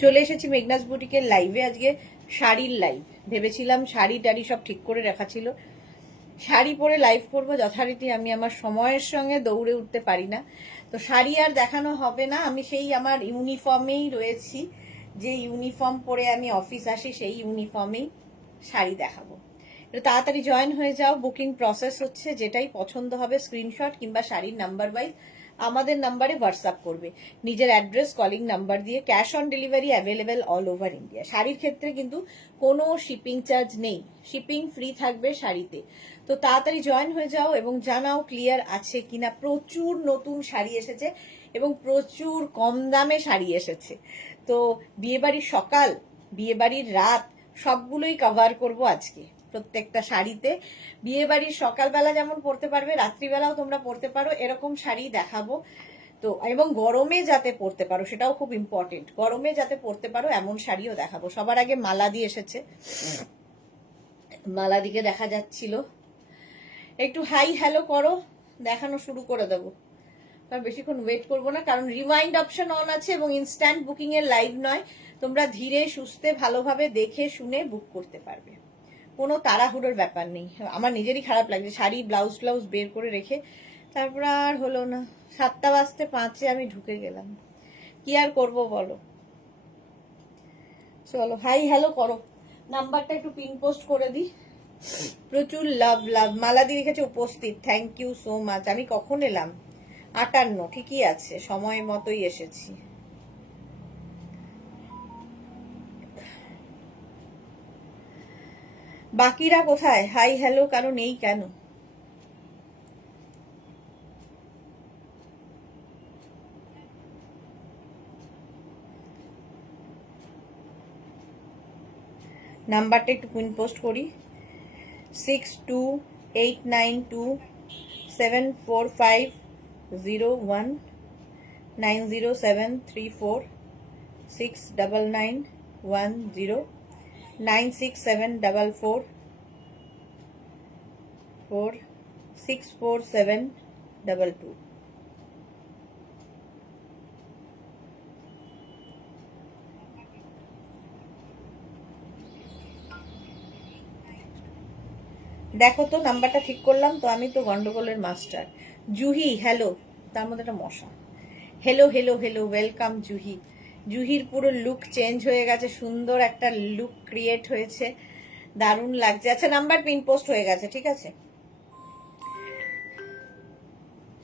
চলে এসেছি মেঘনাস বুটিকের লাইভে। আজকে শাড়ির লাইভ, ভেবেছিলাম শাড়ি টাড়ি সব ঠিক করে রাখা ছিল, শাড়ি পরে লাইভ করবো। যথারীতি আমি আমার সময়ের সঙ্গে দৌড়ে উঠতে পারি না, তো শাড়ি আর দেখানো হবে না। আমি সেই আমার ইউনিফর্মেই রয়েছি, যে ইউনিফর্ম পরে আমি অফিস আসি সেই ইউনিফর্মেই শাড়ি দেখাবো। তাড়াতাড়ি জয়েন হয়ে যাও, বুকিং প্রসেস হচ্ছে। যেটাই পছন্দ হবে স্ক্রিনশট কিংবা শাড়ির নাম্বার ওয়াইজ আমাদের নাম্বারে হোয়াটসঅ্যাপ করবে, নিজের অ্যাড্রেস কলিং নাম্বার দিয়ে। Cash on delivery available all over India. শাড়ির ক্ষেত্রে কিন্তু কোনো শিপিং চার্জ নেই, শিপিং ফ্রি থাকবে শাড়িতে। তো তাড়াতাড়ি জয়েন হয়ে যাও এবং জানাও ক্লিয়ার আছে কিনা। প্রচুর নতুন শাড়ি এসেছে এবং প্রচুর কম দামে শাড়ি এসেছে। তো বিয়েবাড়ির সকাল, বিয়েবাড়ির রাত সবগুলোই কভার করব আজকে। প্রত্যেকটা শাড়িতে বিয়েবাড়ির সকালবেলা যেমন পরতে পারবে, রাত্রিবেলাও তোমরা পরতে পারো, এরকম শাড়ি দেখাবো। তো এবং গরমে যাতে পরতে পারো সেটাও খুব ইম্পর্টেন্ট, গরমে যাতে পরতে পারো এমন শাড়িও দেখাবো। সবার আগে মালাদি এসেছে, মালাদিকে দেখা যাচ্ছিল। একটু হাই হ্যালো করো, দেখানো শুরু করে দেবো। বেশিক্ষণ ওয়েট করবো না, কারণ রিমাইন্ড অপশন অন আছে এবং ইনস্ট্যান্ট বুকিং এর লাইভ নয়। তোমরা ধীরে সুস্থে ভালোভাবে দেখে শুনে বুক করতে পারবে, কোনো তাড়াহুড়োর ব্যাপার নেই। আমার নিজেরই খারাপ লাগছে, শাড়ি ব্লাউজ ব্লাউজ বের করে রেখে তারপর আর হলো না। 7:05 আমি ঢুকে গেলাম, কি আর করব বলো। চলো হাই হ্যালো করো, নাম্বারটা একটু পিন পোস্ট করে দিই। প্রচুর লাভ লাভ। মালাদি লিখেছে উপস্থিত, থ্যাংক ইউ সো মাচ। আমি কখন এলাম? 58, ঠিকই আছে, সময় মতোই এসেছি। বাকিরা কোথায়? হাই হ্যালো কারো নেই কেন? নাম্বারটা একটু পিন পোস্ট করি। 6289274501 9073469910 9674464722। দেখো তো নাম্বারটা ঠিক করলাম তো? আমি তো গন্ডগোলের মাস্টার। জুহি হ্যালো, তার মধ্যে একটা মশা। Hello hello hello, welcome Juhi. জুহির পুরো লুক চেঞ্জ হয়ে গেছে, সুন্দর একটা লুক ক্রিয়েট হয়েছে, দারুণ লাগছে। আচ্ছা নাম্বার পিন পোস্ট হয়ে গেছে, ঠিক আছে।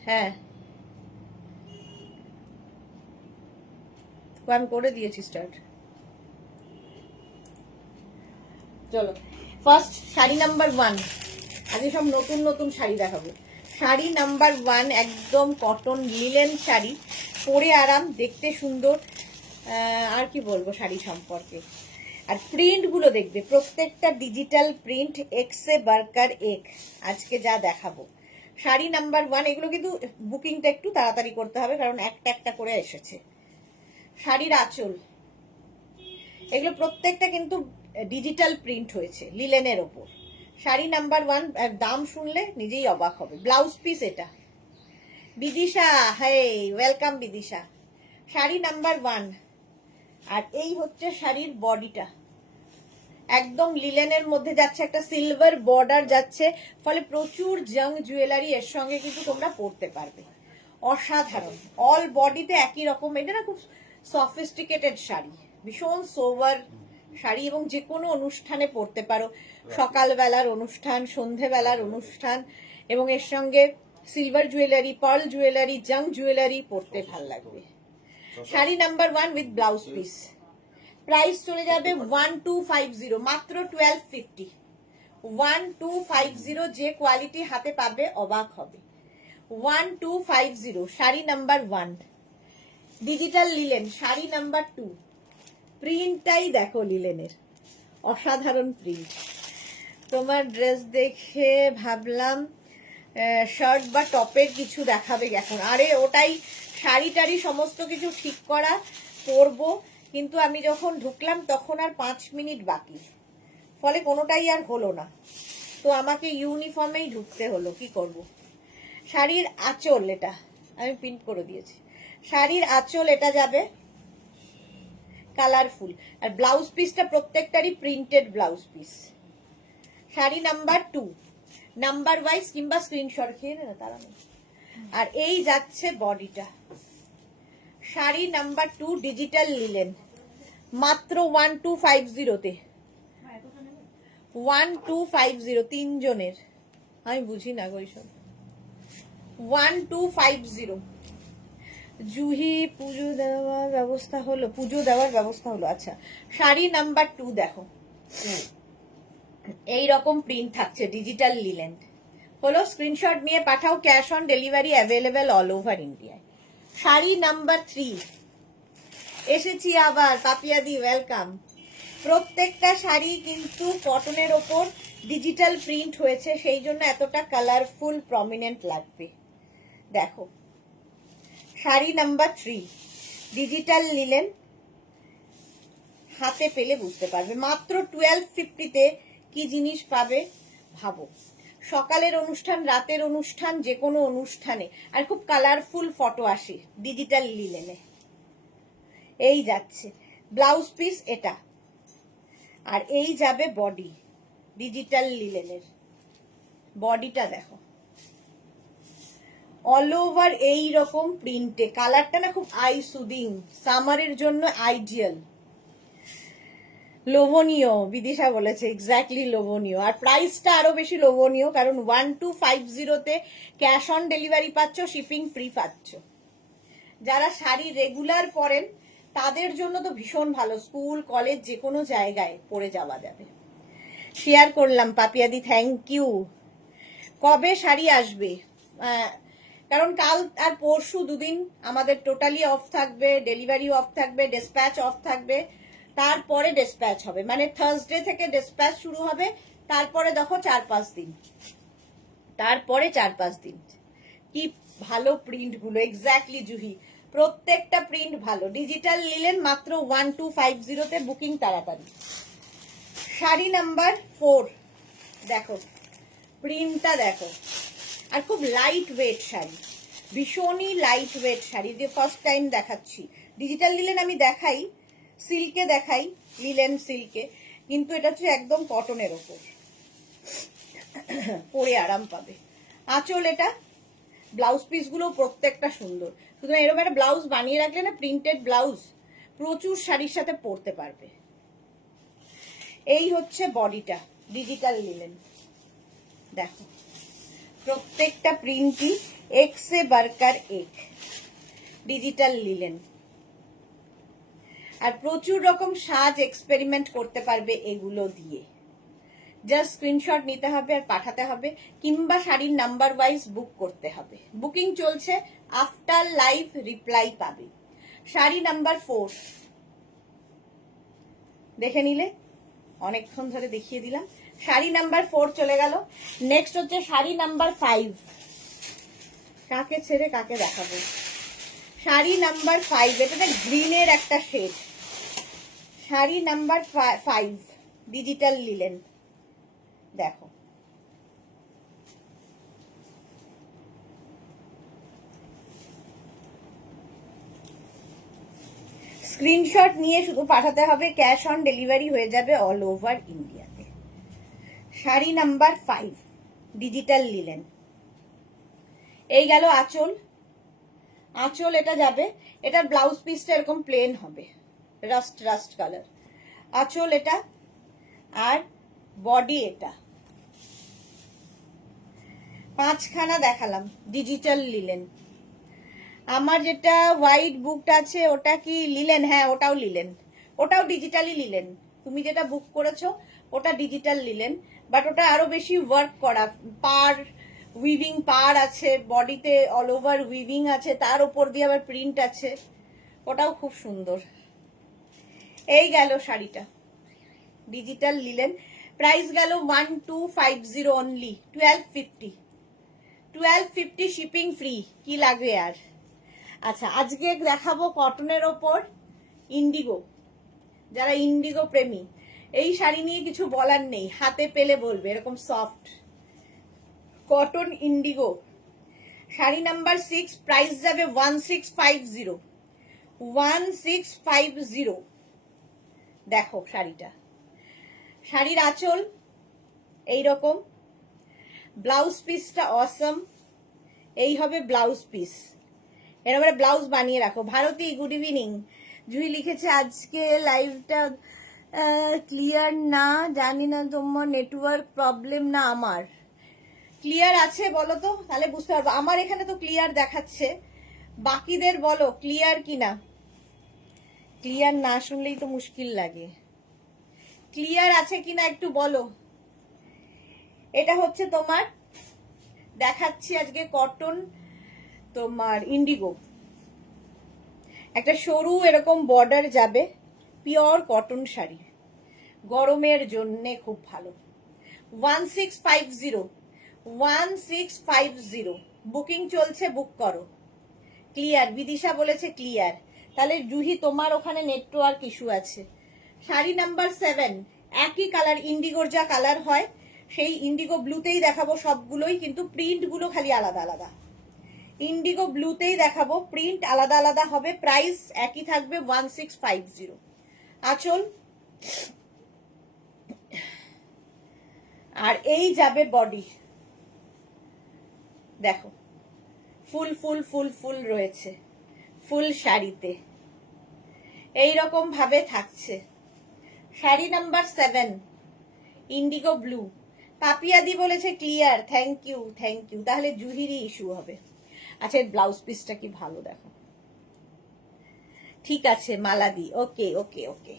হ্যাঁ আমি করে দিয়েছি স্টার্ট। চলো ফার্স্ট শাড়ি নাম্বার 1। আজকে সব নতুন নতুন শাড়ি দেখাবো। শাড়ি নাম্বার 1 একদম কটন লিলেন শাড়ি, পরে আরাম, দেখতে সুন্দর। আর কি বলবো শাড়ি সম্পর্কে। আর প্রিন্টগুলো দেখবে, প্রত্যেকটা ডিজিটাল প্রিন্ট, এক্সে বার্কার এক। আজকে যা দেখাবো শাড়ি নাম্বার 1, এগুলো কিন্তু বুকিংটা একটু তাড়াতাড়ি করতে হবে, কারণ একটা একটা করে এসেছে। শাড়ির আঁচল, এগুলো প্রত্যেকটা কিন্তু ডিজিটাল প্রিন্ট হয়েছে লিলেনের ওপর। শাড়ি নাম্বার 1, দাম শুনলে নিজেই অবাক হবে। ব্লাউজ পিস এটা। Bidisha, hi welcome Bidisha. Sari number 1, আর এই হচ্ছে শাড়ির বডিটা, একদম লিলেনের মধ্যে যাচ্ছে, একটা সিলভার বর্ডার যাচ্ছে, ফলে প্রচুর জাং জুয়েলারি এর সঙ্গে কিন্তু তোমরা পরতে পারবে। অসাধারণ, অল বডিতে একই রকম। এটা না খুব সফিস্টিকেটেড শাড়ি, ভীষণ সোভার শাড়ি, এবং যে কোনো অনুষ্ঠানে পরতে পারো। সকালবেলার অনুষ্ঠান, সন্ধেবেলার অনুষ্ঠান, এবং এর সঙ্গে সিলভার জুয়েলারি, পার্ল জুয়েলারি, জাং জুয়েলারি পরতে ভাল লাগবে। Sari number 1 with blouse piece. Price চলে যাবে 1250, মাত্র 1250। 1250, যে কোয়ালিটি হাতে পাবে অবাক হবে। 1250 sari number 1, digital linen. Sari number 2, প্রিন্টটাই দেখো লিলেনের, অসাধারণ প্রিন্ট। তোমার ড্রেস দেখে ভাবলাম শার্ট বা টপের কিছু দেখাবে এখন। আরে ওটাই শাড়ি টাড়ি সমস্ত কিছু ঠিক করা, পরবো, কিন্তু আমি যখন ঢুকলাম তখন আর 5 মিনিট বাকি, ফলে কোনোটাই আর হলো না। তো আমাকে ইউনিফর্মেই ঢুকতে হলো, কি করব। শাড়ির আঁচল, এটা আমি প্রিন্ট করে দিয়েছি। শাড়ির আঁচল এটা যাবে কালারফুল। আর ব্লাউজ পিসটা প্রত্যেকটারই printed blouse piece. Sari number 2, number wise কিংবা স্ক্রিনশট খেয়ে না তারা নেই। আর এই যাচ্ছে বডিটা, শাড়ি নাম্বার 2 ডিজিটাল লিলেন, মাত্র 1250-তে। 1250 তিনজনের, আমি বুঝি না ওইসব। 1250। জুহি পুজো দেওয়ার ব্যবস্থা হলো, পুজো দেওয়ার ব্যবস্থা হলো। আচ্ছা, শাড়ি নাম্বার 2 দেখো, এই রকম প্রিন্ট থাকছে, ডিজিটাল লিলেন হলো। স্ক্রিনশট নিয়ে পাঠাও, cash on delivery available all over ইন্ডিয়ায়। শাড়ি নাম্বার 3 এসেছি আবার, পাপিয়াদি ওয়েলকাম। প্রত্যেকটা শাড়ি কিন্তু কটনের ওপর ডিজিটাল প্রিন্ট হয়েছে, সেই জন্য এতটা কালারফুল প্রমিনেন্ট লাগবে। দেখো, শাড়ি নাম্বার 3 ডিজিটাল লিলেন, হাতে পেলে বুঝতে পারবে। মাত্র 1250-তে কি জিনিস পাবে ভাবো। সকালের অনুষ্ঠান, রাতের অনুষ্ঠান, যে কোনো অনুষ্ঠানে, আর খুব কালারফুল ফটো আসে ডিজিটাল লিলেনে। এই যাচ্ছে ব্লাউজ পিস এটা, আর এই যাবে বডি ডিজিটাল লিলেনের। বডিটা দেখো, অল ওভার এই রকম প্রিন্টে, কালারটা না খুব আই সুদিং, সামারের জন্য আইডিয়াল। লোভনীয়, বিদিশা বলেছে, এক্স্যাক্টলি লোভনীয়। আর প্রাইসটা আরো বেশি লোভনীয়, কারণ 1250-তে ক্যাশ অন ডেলিভারি পাচ্ছ, শিপিং ফ্রি পাচ্ছ। যারা শাড়ি রেগুলার পরেন তাদের জন্য তো ভীষণ ভালো, স্কুল কলেজ যে কোনো জায়গায় পরে যাওয়া যাবে। শেয়ার করলাম পাপিয়াদি, থ্যাংক ইউ। কবে শাড়ি আসবে? কারণ কাল আর পরশু দুদিন আমাদের টোটালি অফ থাকবে, ডেলিভারি অফ থাকবে, ডিসপ্যাচ অফ থাকবে, তারপরে ডিসপ্যাচ হবে। মানে থার্সডে থেকে ডিসপ্যাচ শুরু হবে, তারপরে দেখো 4-5 দিন, তারপরে 4-5 দিন। কি ভালো প্রিন্ট গুলো, এক্স্যাক্টলি জুহি, প্রত্যেকটা প্রিন্ট ভালো। ডিজিটাল লিলেন মাত্র 1250-তে, বুকিং তাড়াতাড়ি। শাড়ি নাম্বার 4 দেখো, প্রিন্টটা দেখো, আর খুব লাইট ওয়েট শাড়ি, ভীষণই লাইট ওয়েট শাড়ি, যে ফার্স্ট টাইম দেখাচ্ছি। ডিজিটাল লিলেন আমি দেখাই, সিল্কে দেখাই, লিলেন সিল্কে, কিন্তু এটা হচ্ছে একদম কটনের ওপর, পরে আরাম পাবে। আঁচল এটা, ব্লাউজ পিসগুলো প্রত্যেকটা সুন্দর। সুতরাং এরকম একটা ব্লাউজ বানিয়ে রাখলে না, প্রিন্টেড ব্লাউজ প্রচুর শাড়ির সাথে পরতে পারবে। এই হচ্ছে বডিটা, ডিজিটাল লিলেন দেখো, প্রত্যেকটা প্রিন্টই এক সে বারকার এক, ডিজিটাল লিলেন। আর প্রচুর রকম সাজ এক্সপেরিমেন্ট করতে পারবে এগুলো দিয়ে। জাস্ট স্ক্রিনশট নিতে হবে আর পাঠাতে হবে, কিংবা শাড়ির নাম্বার ওয়াইজ বুক করতে হবে। বুকিং চলছে, আফটার লাইভ রিপ্লাই পাবে। শাড়ি নাম্বার 4 দেখে নিলে, অনেকক্ষণ ধরে দেখিয়ে দিলাম। শাড়ি নাম্বার 4 চলে গেল। নেক্সট হচ্ছে শাড়ি নাম্বার 5। কাকে ছেড়ে কাকে দেখাবো? শাড়ি নাম্বার 5, এটা গ্রিনের একটা শেড। শাড়ি নাম্বার 5 ডিজিটাল লিলেন দেখো, স্ক্রিনশট নিয়ে শুধু পাঠাতে হবে, ক্যাশ অন ডেলিভারি হয়ে যাবে অল ওভার ইন্ডিয়াতে। Sari number 5 digital linen. এই গেল আঁচল, আঁচল এটা যাবে, এটার ব্লাউজ পিসটা এরকম প্লেন হবে, রাস্ট কালার আঁচল এটা, আর বডি এটা। 5খানা দেখালাম ডিজিটাল লিলেন। আমার যেটা হোয়াইট বুকটা আছে ওটা কি লিলেন? হ্যাঁ, ওটাও লিলেন, ওটাও ডিজিটালি লিলেন। তুমি যেটা বুক করেছো ওটা ডিজিটাল লিলেন, বাট ওটা আরো বেশি ওয়ার্ক করা, পার উইভিং পার আছে, বডিতে অল ওভার উইভিং আছে, তার উপর দিয়ে আবার প্রিন্ট আছে, ওটাও খুব সুন্দর। এই গেল শাড়িটা, ডিজিটাল লিলেন। প্রাইস গেল 1250 অনলি, 1250 শিপিং ফ্রি। কি লাগবে আর? আচ্ছা, আজকে দেখাবো কটনের ওপর ইন্ডিগো। যারা ইন্ডিগো প্রেমী, এই শাড়ি নিয়ে কিছু বলার নেই, হাতে পেলে বলবে, এরকম soft cotton Indigo. Sari number 6, price যাবে 1650। দেখো শাড়িটা, শাড়ির আঁচল এইরকম, ব্লাউজ পিসটা অসম, এই হবে ব্লাউজ পিস। এরপরে ব্লাউজ বানিয়ে রাখো। Bharati good evening. জুহি লিখেছে আজকে লাইভটা ক্লিয়ার না, জানি না তোমার নেটওয়ার্ক প্রবলেম না আমার। ক্লিয়ার আছে বলো তো, তাহলে বুঝতে পারবো। আমার এখানে তো ক্লিয়ার দেখাচ্ছে, বাকিদের বলো ক্লিয়ার কিনা। ক্লিয়ার না শুনলেই তো মুশকিল লাগে। ক্লিয়ার আছে কিনা একটু বলো। এটা হচ্ছে তোমার দেখাচ্ছি আজকে কটন, তোমার ইন্ডিগো, একটা সরু এরকম বর্ডার যাবে, পিওর কটন শাড়ি, গরমের জন্যে খুব ভালো। 1650 1650 বুকিং চলছে, বুক করো। ক্লিয়ার, বিদিশা বলেছে ক্লিয়ার। তাহলে জুহি তোমার ওখানে নেটওয়ার্ক ইস্যু আছে। শাড়ি নাম্বার 7, একই কালার, ইন্ডিগোর যা কালার হয় সেই ইন্ডিগো ব্লুতেই দেখাবো সবগুলোই, কিন্তু প্রিন্ট গুলো খালি আলাদা আলাদা। ইন্ডিগো ব্লুতেই দেখাবো, প্রিন্ট আলাদা আলাদা হবে, প্রাইস একই থাকবে 1650। আঁচল, আর এই যাবে বডি, দেখো ফুল ফুল ফুল ফুল রয়েছে, ফুল শাড়িতে এইরকম ভাবে থাকছে। Sari number 7 indigo blue. পাপিয়াদি বলেছে clear, thank you thank you. তাহলে জুহিরই ইস্যু হবে। আচ্ছা ব্লাউজ পিসটা কি ভালো দেখো, ঠিক আছে মালাদি, ওকে ওকে ওকে।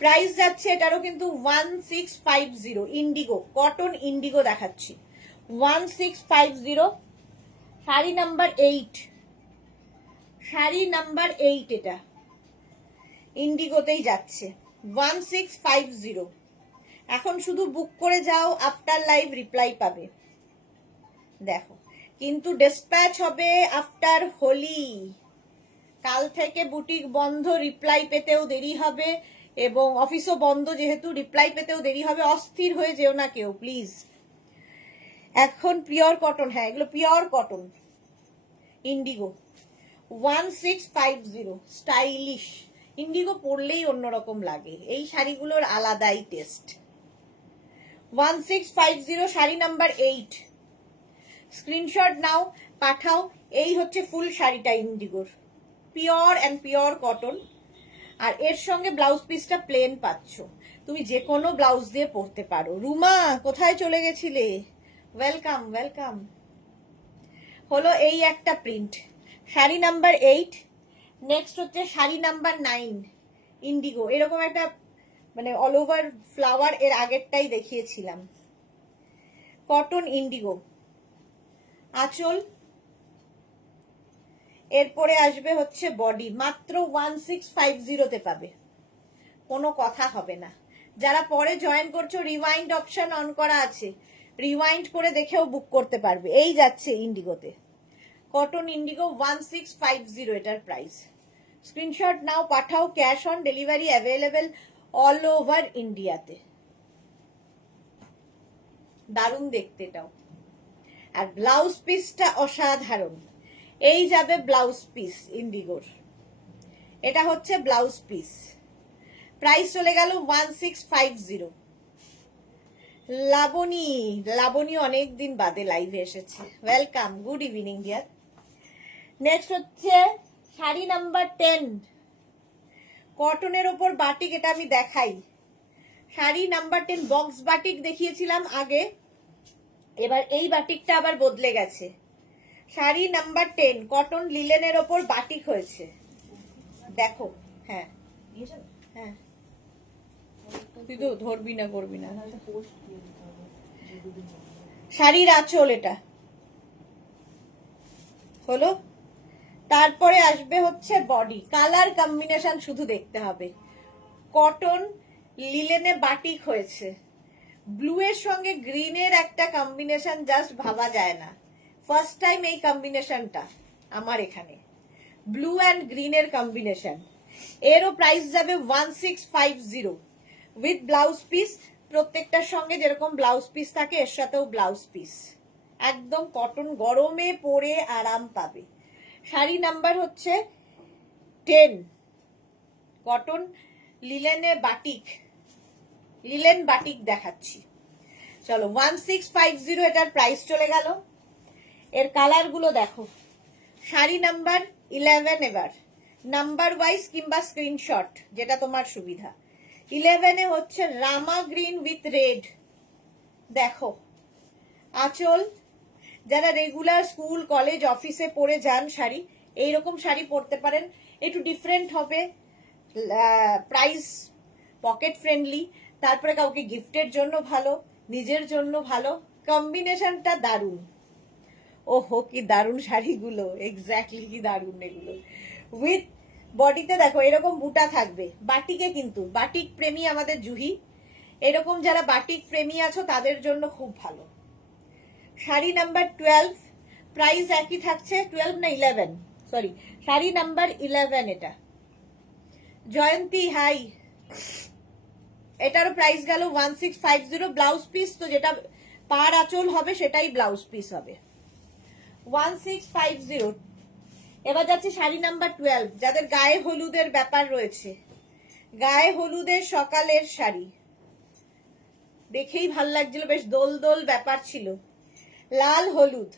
প্রাইস যাচ্ছে এটারও কিন্তু 1650, ইন্ডিগো কটন ইন্ডিগো দেখাচ্ছি 1650। শাড়ি নাম্বার 8, শাড়ি নাম্বার 8 এটা ইন্ডিগোতেই যাচ্ছে 1650। এখন শুধু বুক করে যাও, আফটার লাইভ রিপ্লাই পাবে। দেখো কিন্তু ডিসপ্যাচ হবে আফটার হোলি। কাল থেকে বুটিক বন্ধ, রিপ্লাই পেতেও দেরি হবে, এবং অফিসও বন্ধ যেহেতু রিপ্লাই পেতেও দেরি হবে। অস্থির হয়ে যেও না কেউ প্লিজ। এখন পিওর কটন, হ্যাঁ এগুলো pure cotton indigo 1650, stylish. Indigo পরলেই অন্যরকম লাগে, এই শাড়িগুলোর আলাদাই টেস্ট। 1650 শাড়ি নাম্বার 8, স্ক্রিনশট নাও পাঠাও। এই হচ্ছে ফুল শাড়িটা ইন্ডিগোর, পিওর অ্যান্ড পিওর কটন। আর এর সঙ্গে ব্লাউজ পিসটা প্লেন পাচ্ছ, তুমি যে কোনো ব্লাউজ দিয়ে পরতে পারো। রুমা কোথায় চলে গেছিলে, ওয়েলকাম ওয়েলকাম। হলো এই একটা প্রিন্ট, শাড়ি নাম্বার 8। নেক্সট হচ্ছে শাড়ি নাম্বার 9 ইন্ডিগো, এরকম একটা মানে অল ওভার ফ্লাওয়ার, এর আগেরটাই দেখিয়েছিলাম, কটন ইন্ডিগো। আঁচল, এরপরে আসবে হচ্ছে বডি, মাত্র 1650 পাবে, কোনো কথা হবে না। যারা পরে জয়েন করছো রিওয়াইন্ড অপশন অন করা আছে, রিওয়াইন্ড করে দেখেও বুক করতে পারবে। এই যাচ্ছে ইন্ডিগোতে, কটন ইন্ডিগো 1650 এটার প্রাইস। স্ক্রিনশট নাও পাঠাও, cash on delivery available all over ইন্ডিয়াতে। দারুণ দেখতে এটাও। আর ব্লাউজ পিসটা অসাধারণ। এই যাবে ব্লাউজ পিস ইন্ডিগোর, এটা হচ্ছে ব্লাউজ পিস, প্রাইস চলে গেল 1650। লাবণী, লাবণী অনেকদিন বাদে লাইভে এসেছে, welcome, good evening deer. Next হচ্ছে শাড়ি নাম্বার 10, কটনের ওপর বাটিক, এটা আমি দেখাই। শাড়ি নাম্বার 10, বক্স বাটিক দেখিয়েছিলাম আগে, এবার এই বাটিকটা আবার বদলে গেছে। শাড়ি নাম্বার 10 কটন লিলেনের ওপর বাটিক হয়েছে, দেখো। হ্যাঁ হ্যাঁ, তুই তো ধরবি না করবি না। শাড়ির আঁচল এটা হলো, তারপরে আসবে হচ্ছে বডি। কালার কম্বিনেশন শুধু দেখতে হবে, কটন লিলেনে বাটিক হয়েছে, ব্লু এর সঙ্গে গ্রিনের একটা কম্বিনেশন জাস্ট ভাবা যায় না। ফার্স্ট টাইম এই কম্বিনেশনটা আমার এখানে, ব্লু অ্যান্ড গ্রিনের কম্বিনেশন। এরও প্রাইস যাবে 1650 উইথ ব্লাউজ পিস। প্রত্যেকটার সঙ্গে যেরকম ব্লাউজ পিস থাকে এর সাথেও ব্লাউজ পিস, একদম কটন, গরমে পরে আরাম পাবে। শাড়ি নাম্বার হচ্ছে 10, কটন লিলেনে বাটিক, লিলেন বাটিক দেখাচ্ছি। চলো 1650 এটার প্রাইস চলে গেল। এর কালার গুলো দেখো। শাড়ি নাম্বার 11 এবার নাম্বার ওয়াইজ কিংবা স্ক্রিনশট যেটা তোমার সুবিধা। 11 হচ্ছে রামা গ্রিন উইথ রেড। দেখো আঁচল, যারা রেগুলার স্কুল কলেজ অফিসে পরে যান শাড়ি, এইরকম শাড়ি পরতে পারেন। একটু ডিফারেন্ট হবে, প্রাইস পকেট ফ্রেন্ডলি, তারপরে কাউকে গিফটের জন্য ভালো, নিজের জন্য ভালো। কম্বিনেশনটা দারুণ। ওহো কি দারুণ শাড়িগুলো, এক্স্যাক্টলি কি দারুণ এগুলো। উইথ বডিতে দেখো এরকম বুটা থাকবে, বাটিকে কিন্তু বাটিক প্রেমী আমাদের জুহি, এরকম যারা বাটিক প্রেমী আছো তাদের জন্য খুব ভালো। শাড়ি নাম্বার 12, প্রাইস একই থাকছে, 12 না 11, সরি শাড়ি নাম্বার 11 এটা। জয়ন্তী হাই, এটারও প্রাইস গেল 1650। ব্লাউজ পিস তো যেটা পার আঁচল হবে সেটাই ব্লাউজ পিস হবে 1650। এবার যাচ্ছে শাড়ি নাম্বার 12, যাদের গায়ে হলুদের ব্যাপার রয়েছে, গায়ে হলুদের সকালের শাড়ি দেখেই ভাল লাগছিল, বেশ দোল দোল ব্যাপার ছিল। লাল হলুদ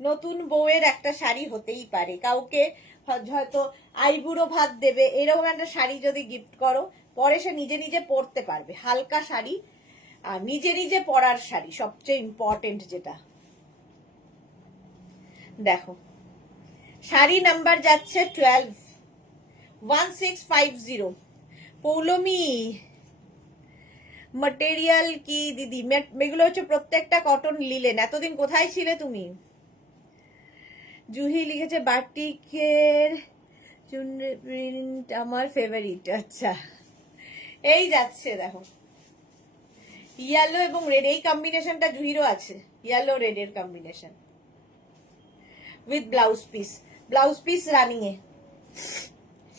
নতুন বউয়ের একটা শাড়ি হতেই পারে, কাউকে হয়তো আইবুড়ো ভাত দেবে, এরকম একটা শাড়ি যদি গিফট করো, পরে সে নিজে নিজে পরতে পারবে। হালকা শাড়ি আর নিজে নিজে পরার শাড়ি সবচেয়ে ইম্পর্টেন্ট যেটা। দেখো শাড়ি নাম্বার যাচ্ছে 12, 1650। পৌলমি ম্যাটেরিয়াল কি দিদি, এগুলো হচ্ছে প্রত্যেকটা কটন লিলেন। এতদিন কোথায় ছিলে তুমি? জুহি লিখেছে বাটিকের চুনরি প্রিন্ট আমার ফেভারিট। আচ্ছা এই যাচ্ছে দেখো, ইয়েলো এবং রেড, এই কম্বিনেশনটা জুহিরও আছে, ইয়েলো রেড এর combination with blouse piece, blouse piece running A.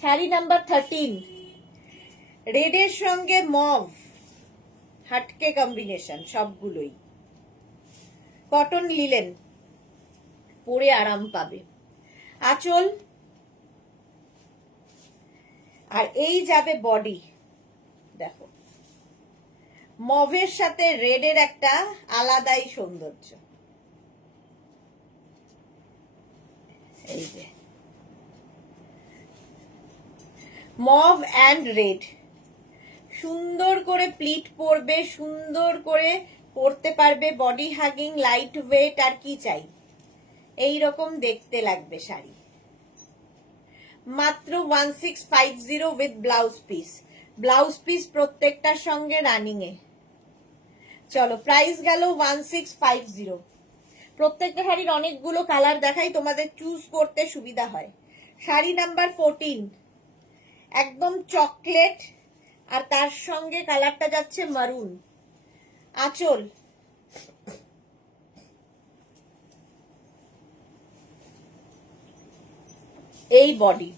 Sari number 13, রেডের সঙ্গে মভ, হাটকে কম্বিনেশন সবগুলোই, কটন লিলেন, পরে আরাম পাবে। আঁচল আর এই যাবে বডি। দেখো মভের সাথে রেডের একটা আলাদাই সৌন্দর্য। এই যে মভ অ্যান্ড রেড, সুন্দর করে প্লিট পরবে, সুন্দর করে পরতে পারবে, বডি হাগিং, লাইট ওয়েট, আর কি চাই, এই রকম দেখতে লাগবে শাড়ি। মাত্র 1650 with blouse piece, blouse piece প্রত্যেকটার সঙ্গে রানিং এ। চলো প্রাইস গেল 1650। প্রত্যেকটা শাড়ির অনেকগুলো কালার দেখাই, তোমাদের চুজ করতে সুবিধা হয়। শাড়ি নাম্বার 14, একদম চকলেট আর তার সঙ্গে কালারটা যাচ্ছে মারুন। আঁচল এই বডি,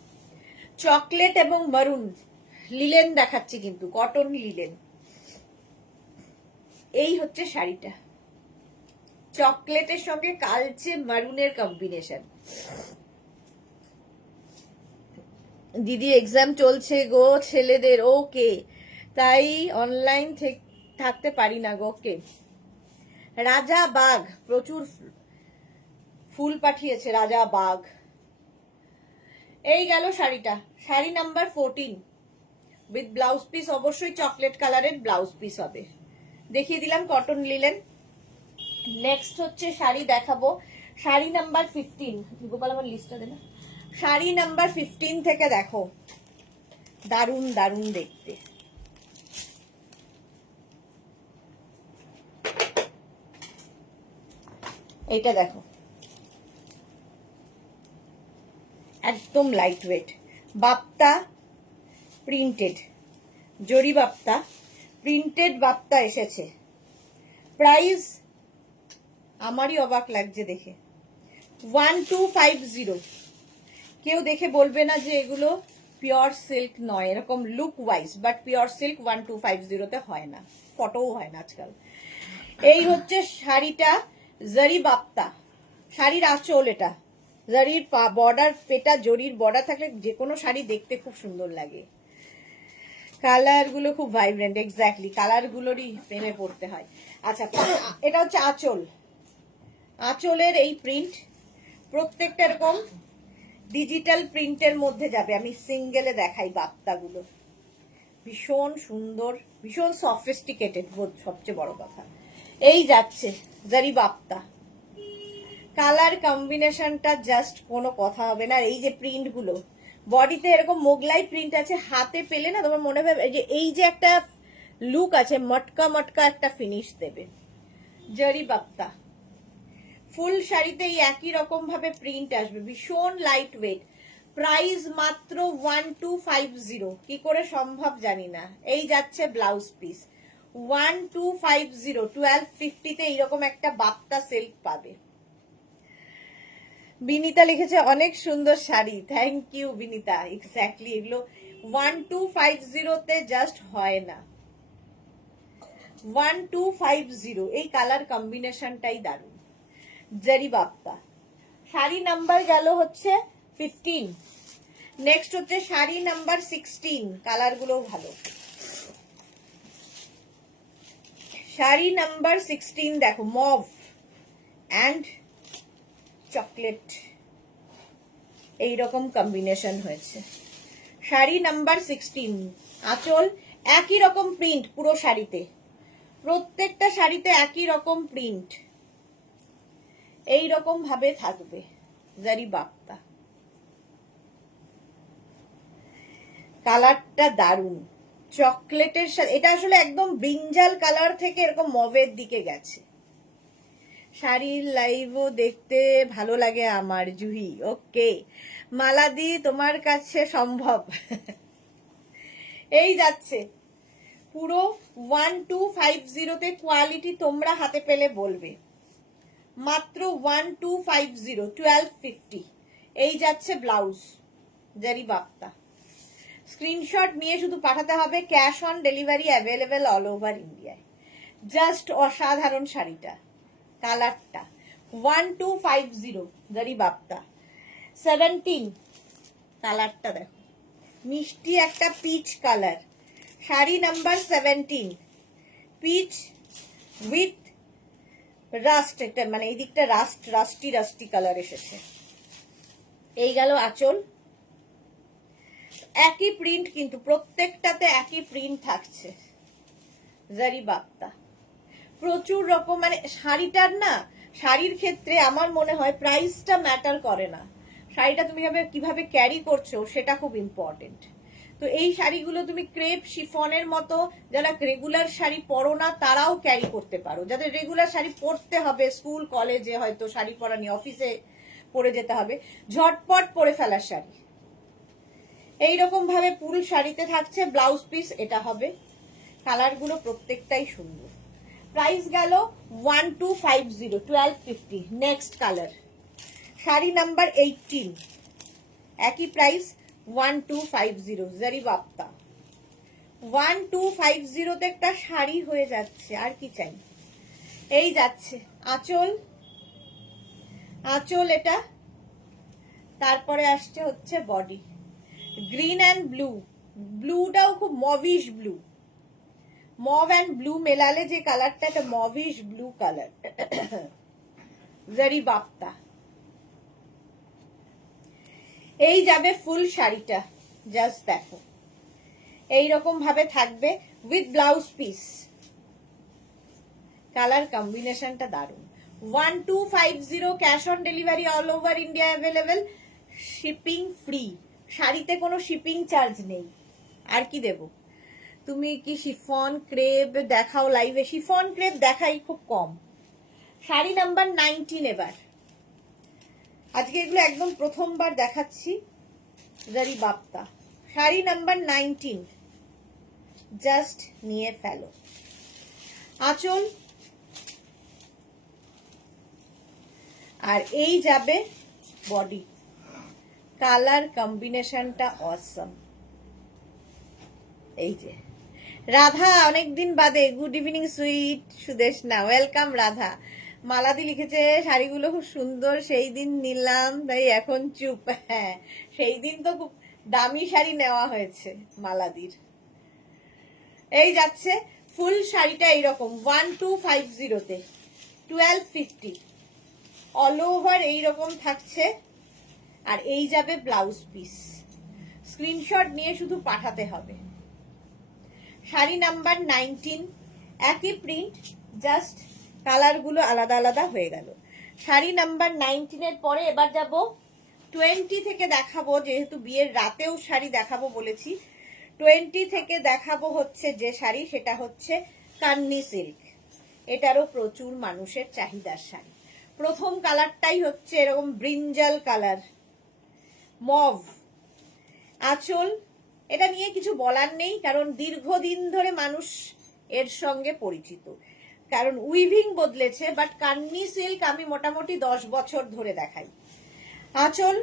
চকলেট এবং মারুন, লিলেন দেখাচ্ছি কিন্তু কটন লিলেন। এই হচ্ছে শাড়িটা, চকলেটের সঙ্গে কালচে মারুনের কম্বিনেশন। দিদি এক্সাম চলছে গো ছেলেদের, ওকে তাই অনলাইন থাকতে পারি না গো। ওকে রাজা বাগ, প্রচুর ফুল পাঠিয়েছে রাজা বাগ। এই গেল শাড়িটা, sari number 14 with blouse piece, অবশ্যই চকলেট কালারের ব্লাউজ পিস হবে। দেখিয়ে দিলাম কটন লিলেন। নেক্সট হচ্ছে শাড়ি দেখাবো, শাড়ি নাম্বার 15। গোপাল আমার লিস্টটা দে না। শাড়ি নাম্বার 15 থেকে দেখো, দারুণ দারুণ দেখতে। এইটা দেখো একদম লাইট ওয়েট, বাপ্তা প্রিন্টেড, জরি বাপ্তা প্রিন্টেড বাপ্তা এসেছে। প্রাইস আমারই অবাক লাগছে দেখে, 1250। কেউ দেখে বলবে না যে এগুলো পিওর সিল্ক নয়, এরকম look wise, but pure silk 1250-তে হয় না, ফটোও হয় না আজকাল। এই হচ্ছে শাড়িটা, জরি বাপ্তা। শাড়ির আঁচল এটা, জরির বর্ডার, পেটা জরির বর্ডার থাকলে যে কোনো শাড়ি দেখতে খুব সুন্দর লাগে। কালার গুলো খুব ভাইব্রেন্ট, এক্স্যাক্টলি কালার গুলোরই প্রেমে পড়তে হয়। আচ্ছা, এটা হচ্ছে আঁচল। আঁচলের এই প্রিন্ট প্রত্যেকটা এরকম ডিজিটাল প্রিন্টের মধ্যে যাবে। আমি সিঙ্গেলে দেখাই বাপ্তাগুলো, ভীষণ সুন্দর, ভীষণ সফিস্টিকেটেড, সবচেয়ে বড় কথা। এই যাচ্ছে জারি বাপ্তা, কালার কম্বিনেশনটা জাস্ট কোনো কথা হবে না। এই যে প্রিন্ট গুলো বডিতে এরকম মোগলাই প্রিন্ট আছে, হাতে পেলে না তোমার মনে হবে যে এই যে একটা লুক আছে, মটকা মটকা একটা ফিনিশ দেবে। জারি বাপ্তা ফুল শাড়িতে এই একই রকম ভাবে প্রিন্ট আসবে, ভীষণ লাইট ওয়েট। প্রাইস মাত্র 1250। কি করে সম্ভব জানি না। এই যাচ্ছে ব্লাউজ পিস 1250, 1250-তে এইরকম একটা বাপ্তা সিল্ক পাবে। বিনিতা লিখেছে অনেক সুন্দর sari, thank you Binita. Exactly এগুলো 1250-তে জাস্ট হয় না। 1250, এই কালার কম্বিনেশনটাই দারুণ। জারি বাপ্তা। শাড়ি নাম্বার গেল হচ্ছে 15। নেক্সট হচ্ছে শাড়ি নাম্বার 16। কালার গুলো ভালো। শাড়ি নাম্বার 16 দেখো, মভ অ্যান্ড চকলেট এইরকম কম্বিনেশন হয়েছে। শাড়ি নাম্বার 16, আঁচল একই রকম প্রিন্ট পুরো শাড়িতে, প্রত্যেকটা শাড়িতে একই রকম প্রিন্ট এই রকম ভাবে থাকবে। জারি বাপ্তা, কালারটা দারুন, চকলেটের সাথে। এটা আসলে একদম ব্রিঞ্জাল কালার থেকে এরকম মভের দিকে গেছে। শাড়ির লাইভও দেখতে ভালো লাগে আমার, জুহি। ওকে মালাদি, তোমার কাছে সম্ভব। এই যাচ্ছে পুরো 1250-তে, কোয়ালিটি তোমরা হাতে পেলে বলবে। মাত্র 1250, 1250। এই যাচ্ছে ব্লাউজ, জারি বাপ্তা। স্ক্রিনশট নিয়ে শুধু পাঠাতে হবে, cash on delivery available all over ইন্ডিয়ায়। জাস্ট অসাধারণ শাড়িটা, কালারটা 1250, জারি বাপ্তা। 17, কালারটা দেখো, মিষ্টি একটা peach colour. Sari number 17, peach with rust, এটা মানে এই দিকটা রাস্টি কালার এসেছে। এই গেল আঁচল। একই প্রিন্ট, কিন্তু প্রত্যেকটাতে একই প্রিন্ট থাকছে। জারি বাপ্তা প্রচুর রকম, মানে শাড়িটার না, শাড়ির ক্ষেত্রে আমার মনে হয় প্রাইসটা ম্যাটার করে না, শাড়িটা তুমি কিভাবে ক্যারি করছো সেটা খুব ইম্পর্টেন্ট। তো এই শাড়িগুলো তুমি ক্রেপ শিফনের মতো, যারা রেগুলার শাড়ি পরো না তারাও ক্যারি করতে পারো। যাদের রেগুলার শাড়ি পরতে হবে, স্কুল কলেজে হয়তো শাড়ি পরা নিয়ে অফিসে পরে যেতে হবে, ঝটপট পরে ফেলার শাড়ি। এইরকম ভাবে পুরো শাড়িতে থাকছে ব্লাউজ পিস, এটা হবে। কালারগুলো প্রত্যেকটাই সুন্দর। প্রাইস গেল 1250, 1250। নেক্সট কালার শাড়ি নাম্বার 18, একই প্রাইস 1250, জারি বাপ্তা। 1250-তে একটা শাড়ি হয়ে যাচ্ছে, আর কি চাই। এই যাচ্ছে আঁচল, আঁচল এটা। তারপরে আসছে হচ্ছে বডি, গ্রিন অ্যান্ড ব্লু। ব্লুটাও খুব mauvish blue, mauve and blue মেলালে যে কালারটা, একটা মভিশ ব্লু কালার। জারি বাপ্তা। এই যাবে ফুল শাড়িটা, জাস্ট দেখো এইরকম ভাবে থাকবে উইথ ব্লাউজ পিস। কালার কম্বিনেশনটা দারুন। 1250, cash on delivery all over India available, shipping free. শাড়িতে কোনো শিপিং চার্জ নেই। আর কি দেব? তুমি কি শিফন ক্রেপ দেখাও লাইভে? শিফন ক্রেপ দেখাই খুব কম। শাড়ি নাম্বার 19 এবার, আজকে এগুলো একদম প্রথমবার দেখাচ্ছি। জারি বাপ্তা, শাড়ি নাম্বার 19, জাস্ট নিয়ে ফেলো। আঁচল, আর এই যাবে বডি। কালার কম্বিনেশনটা অসম। এই যে রাধা, অনেকদিন বাদে, good evening sweet Sudeshna, welcome Radha. মালাদি লিখেছে শাড়িগুলো খুব সুন্দর, সেই দিন নিলাম তাই এখন চুপ। হ্যাঁ, সেই দিন তো খুব দামি শাড়ি নেওয়া হয়েছে মালাদির। এই যাচ্ছে ফুল শাড়িটা এইরকম 1250-তে 1250 অল ওভার এইরকম থাকছে। আর এই যাবে ব্লাউজ পিস, স্ক্রিনশট নিয়ে শুধু পাঠাতে হবে। শাড়ি নাম্বার 19, একই প্রিন্ট, জাস্ট কালারগুলো আলাদা আলাদা হয়ে গেল। শাড়ি নাম্বার 19-এর পরে এবার যাব 20 থেকে দেখাবো, যেহেতু বিয়ের রাতেও শাড়ি দেখাবো বলেছি। 20 থেকে দেখাবো হচ্ছে যে শাড়ি, সেটা হচ্ছে কান্নি সিল্ক। এটারও প্রচুর মানুষের চাহিদার শাড়ি। প্রথম কালারটাই হচ্ছে এরকম ব্রিঞ্জাল কালার, মভ আঁচল। এটা নিয়ে কিছু বলার নেই, কারণ দীর্ঘদিন ধরে মানুষ এর সঙ্গে পরিচিত, কারণ উইভিং বদলেছে, বাট কান্নি সিল্ক আমি মোটামুটি 10 বছর ধরে দেখাই। আঁচল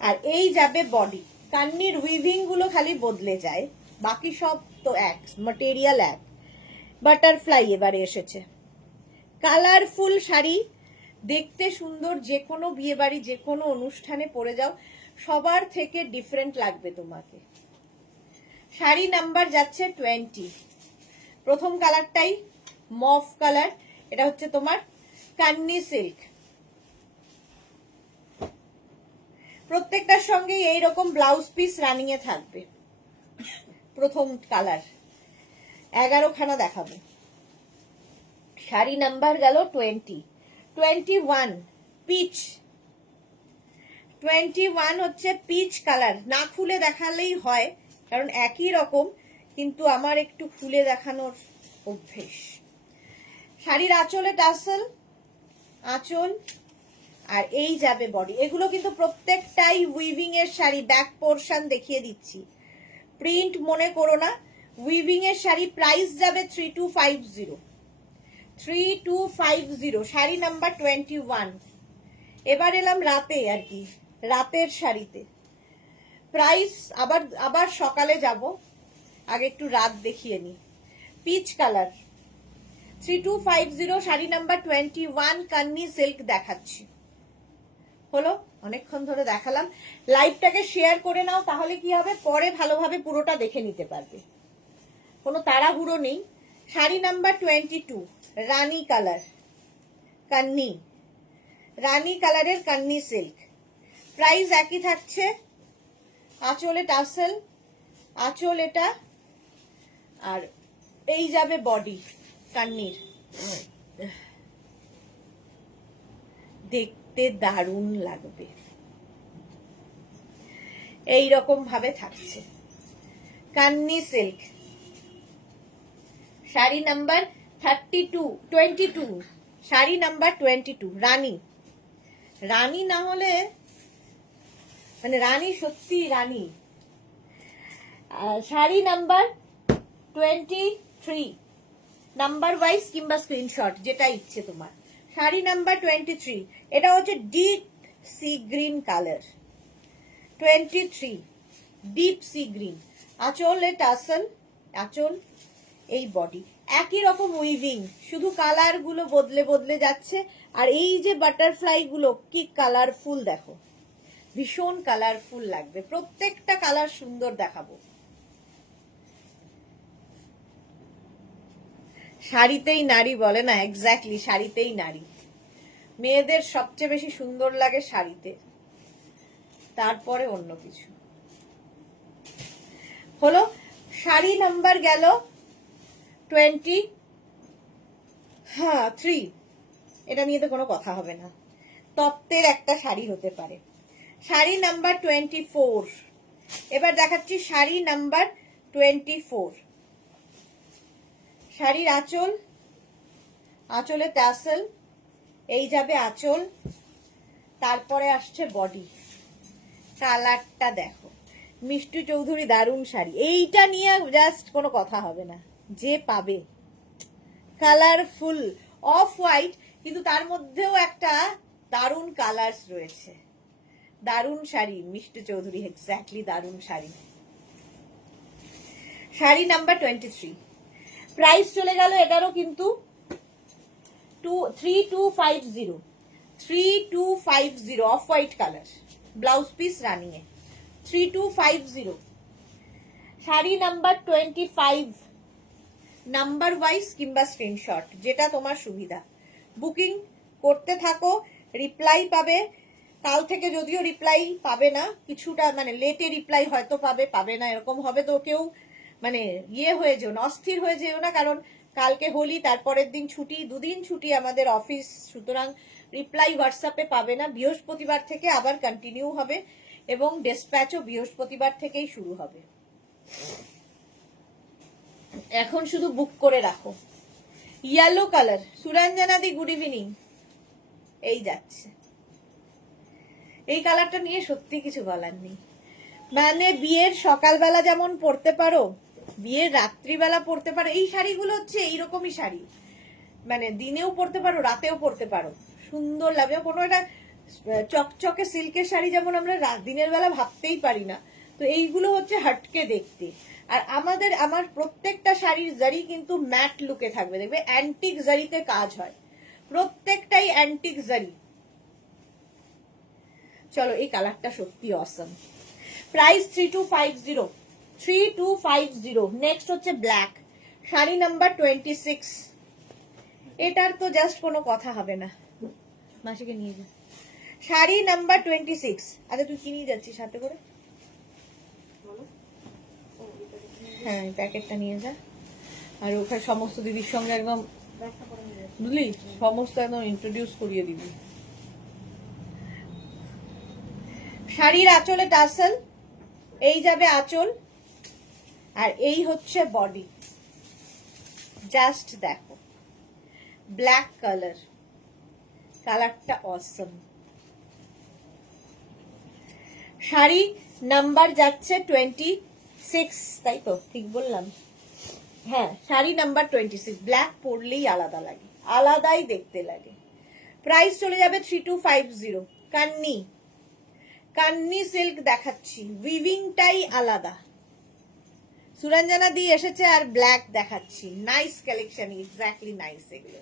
আর এই যাবে বডি। কান্নির উইভিং গুলো খালি বদলে যায়, বাকি সব তো এক, ম্যাটেরিয়াল এক। বাটারফ্লাই এবারে এসেছে। কালারফুল শাড়ি, দেখতে সুন্দর, যে কোনো বিয়ে বাড়ি যে কোনো অনুষ্ঠানে পরে যাও, সবার থেকে ডিফারেন্ট লাগবে তোমাকে। শাড়ি নাম্বার যাচ্ছে 20। প্রথম কালারটাই মভ কালার, এটা হচ্ছে তোমার কান্নি সিল্ক। প্রত্যেকটার সঙ্গে এইরকম ব্লাউজ পিস রানিং এ থাকবে। প্রথম কালার 11 খানা দেখাবো। শাড়ি নাম্বার গেল 20। 21 পিচ। 21 হচ্ছে পিচ কালার। না খুলে দেখালেই হয়, কারণ একই রকম, কিন্তু আমার একটু খুলে দেখানোর অভ্যেস। শাড়ির আঁচলে টাসেল, আঁচল আর এই যাবে বডি। এগুলো কিন্তু প্রত্যেকটাই উইভিং এর শাড়ি। ব্যাক পোর্শন দেখিয়ে দিচ্ছি, প্রিন্ট মনে করো না, উইভিং এর শাড়ি। প্রাইস যাবে 3250। 3250 শাড়ি নাম্বার 21। এবার এলাম রাতে, আর কি রাতের শাড়িতে। প্রাইস আবার সকালে যাব, আগে একটু রাত দেখিয়ে নি। Peach colour 3250 sari number 21 Kani silk দেখাচ্ছি। হলো, অনেকক্ষণ ধরে দেখালাম। লাইভটাকে শেয়ার করে নাও, তাহলে কি হবে, পরে ভালোভাবে পুরোটা দেখে নিতে পারবে, কোনো তাড়াহুড়ো নেই। শাড়ি নাম্বার 22 রানী কালার, কান্নি, রানী কালারের কান্নি সিল্ক। প্রাইস একই থাকছে। আঁচলে টাসেল, আঁচল এটা, আর এই যাবে বডি কান্নির। দেখতে দারুণ লাগবে, এই রকম ভাবে থাকছে Kani silk. Sari number 22 sari number 22 রানী। রানী না হলে মানে রানী, সত্যি রানী। শাড়ি নাম্বার 23 নাম্বার ওয়াইজ কিংবা স্ক্রিনশট যেটা ইচ্ছে তোমার। শাড়ি নাম্বার 23, এটা হচ্ছে deep sea green colour. 23 deep sea green. আঁচলে টাসেল, আঁচল, এই বডি একই রকম উইভিং, শুধু কালার গুলো বদলে বদলে যাচ্ছে। আর এই যে বাটারফ্লাই গুলো কি কালারফুল, দেখো ভীষণ কালারফুল লাগবে। প্রত্যেকটা কালার সুন্দর দেখাবো। শাড়িতেই নারী বলে না, এক্স্যাক্টলি শাড়িতেই নারী। মেয়েদের সবচেয়ে বেশি সুন্দর লাগে শাড়িতে, তারপরে অন্য কিছু। হলো, শাড়ি নাম্বার গেল 23। এটা নিয়ে তো কোনো কথা হবে না, তত্ত্বের একটা শাড়ি হতে পারে। শাড়ি নাম্বার 24। এবার দেখাচ্ছি শাড়ি নাম্বার 24। শাড়ির আঁচল, আঁচলে টাসেল, এই যাবে আঁচল, তারপরে আসছে বডি। কালারটা দেখো, মিষ্টি চৌধুরী দারুণ শাড়ি। এইটা নিয়ে জাস্ট কোনো কথা হবে না, যে পাবে। কালারফুল অফ হোয়াইট, কিন্তু তার মধ্যেও একটা দারুণ কালার্স রয়েছে। দারুণ শাড়ি মিষ্টি চৌধুরী, এক্স্যাক্টলি দারুণ শাড়ি। শাড়ি নাম্বার 23। প্রাইস চলে গেল এটারও কিন্তু 3250 off white colour, blouse piece রানিয়ে 3250। শাড়ি নাম্বার 25, নাম্বার ওয়াইজ কিংবা স্ক্রিনশট, যেটা তোমার সুবিধা। বুকিং করতে থাকো, রিপ্লাই পাবে। কাল থেকে যদিও রিপ্লাই পাবে না, কিছুটা মানে লেটে রিপ্লাই হয়তো পাবে না, এরকম হবে। তো কেউ মানে হয়ে যেও না, অস্থির হয়ে যেও না, কারণ কালকে হোলি, তারপরের দিন ছুটি, দুদিন ছুটি আমাদের অফিস, সুতরাং রিপ্লাই হোয়াটসঅ্যাপে পাবে না। বৃহস্পতিবার থেকে আবার কন্টিনিউ হবে এবং ডিসপ্যাচও বৃহস্পতিবার থেকেই শুরু হবে। এখন শুধু বুক করে রাখো। ইয়েলো কালার, সুরঞ্জনা দি গুড ইভিনিং। এই যাচ্ছে, এই কালারটা নিয়ে সত্যি কিছু বলার নেই। মানে বিয়ের সকালবেলা যেমন পরতে পারো, বিয়ের রাত্রিবেলা পরতে পারো, এই শাড়িগুলো হচ্ছে এইরকমই শাড়ি, মানে দিনেও পরতে পারো, রাতেও পরতে পারো, সুন্দর লাগবে। কোনো একটা চকচকে সিল্কের শাড়ি যেমন আমরা দিনের বেলা ভাবতেই পারি না, তো এইগুলো হচ্ছে হটকে দেখতে। আর আমার প্রত্যেকটা শাড়ির জারি কিন্তু ম্যাট লুকে থাকবে, দেখবে অ্যান্টিক জারিতে কাজ হয়, প্রত্যেকটাই অ্যান্টিক জারি। চলো, এই কালারটা সত্যি অসম। প্রাইস 3250, 3250। নেক্সট হচ্ছে ব্ল্যাক, শাড়ি নাম্বার 26। এটার তো জাস্ট কোনো কথা হবে না, মাসিকে নিয়ে যা। শাড়ি নাম্বার 26। আচ্ছা, তুই কি নিয়ে যাচ্ছিস সাথে করে? হ্যাঁ, প্যাকেটটা নিয়ে যা। আর ওখানে সমস্ত দিদির সঙ্গে একদম বুঝলি, সমস্ত একদম ইন্ট্রোডিউস করিয়ে দিবি। শাড়ির আঁচলে টাসেল, এই যাবে আঁচল, আর এই হচ্ছে বডি। জাস্ট দেখো, ব্ল্যাক কালার, কালারটা অসম। শাড়ি নাম্বার যাচ্ছে 26, তাই তো ঠিক বললাম? হ্যাঁ, শাড়ি নাম্বার 26। ব্ল্যাক পরলেই আলাদা লাগে, আলাদাই দেখতে লাগে। প্রাইস চলে যাবে 3250। কান্নি, কান্নি সিল্ক দেখাচ্ছি, উইভিংটাই আলাদা। সুরঞ্জনা দি এসেছে, আর ব্ল্যাক দেখাচ্ছি। Nice collection, exactly nice. এগুলো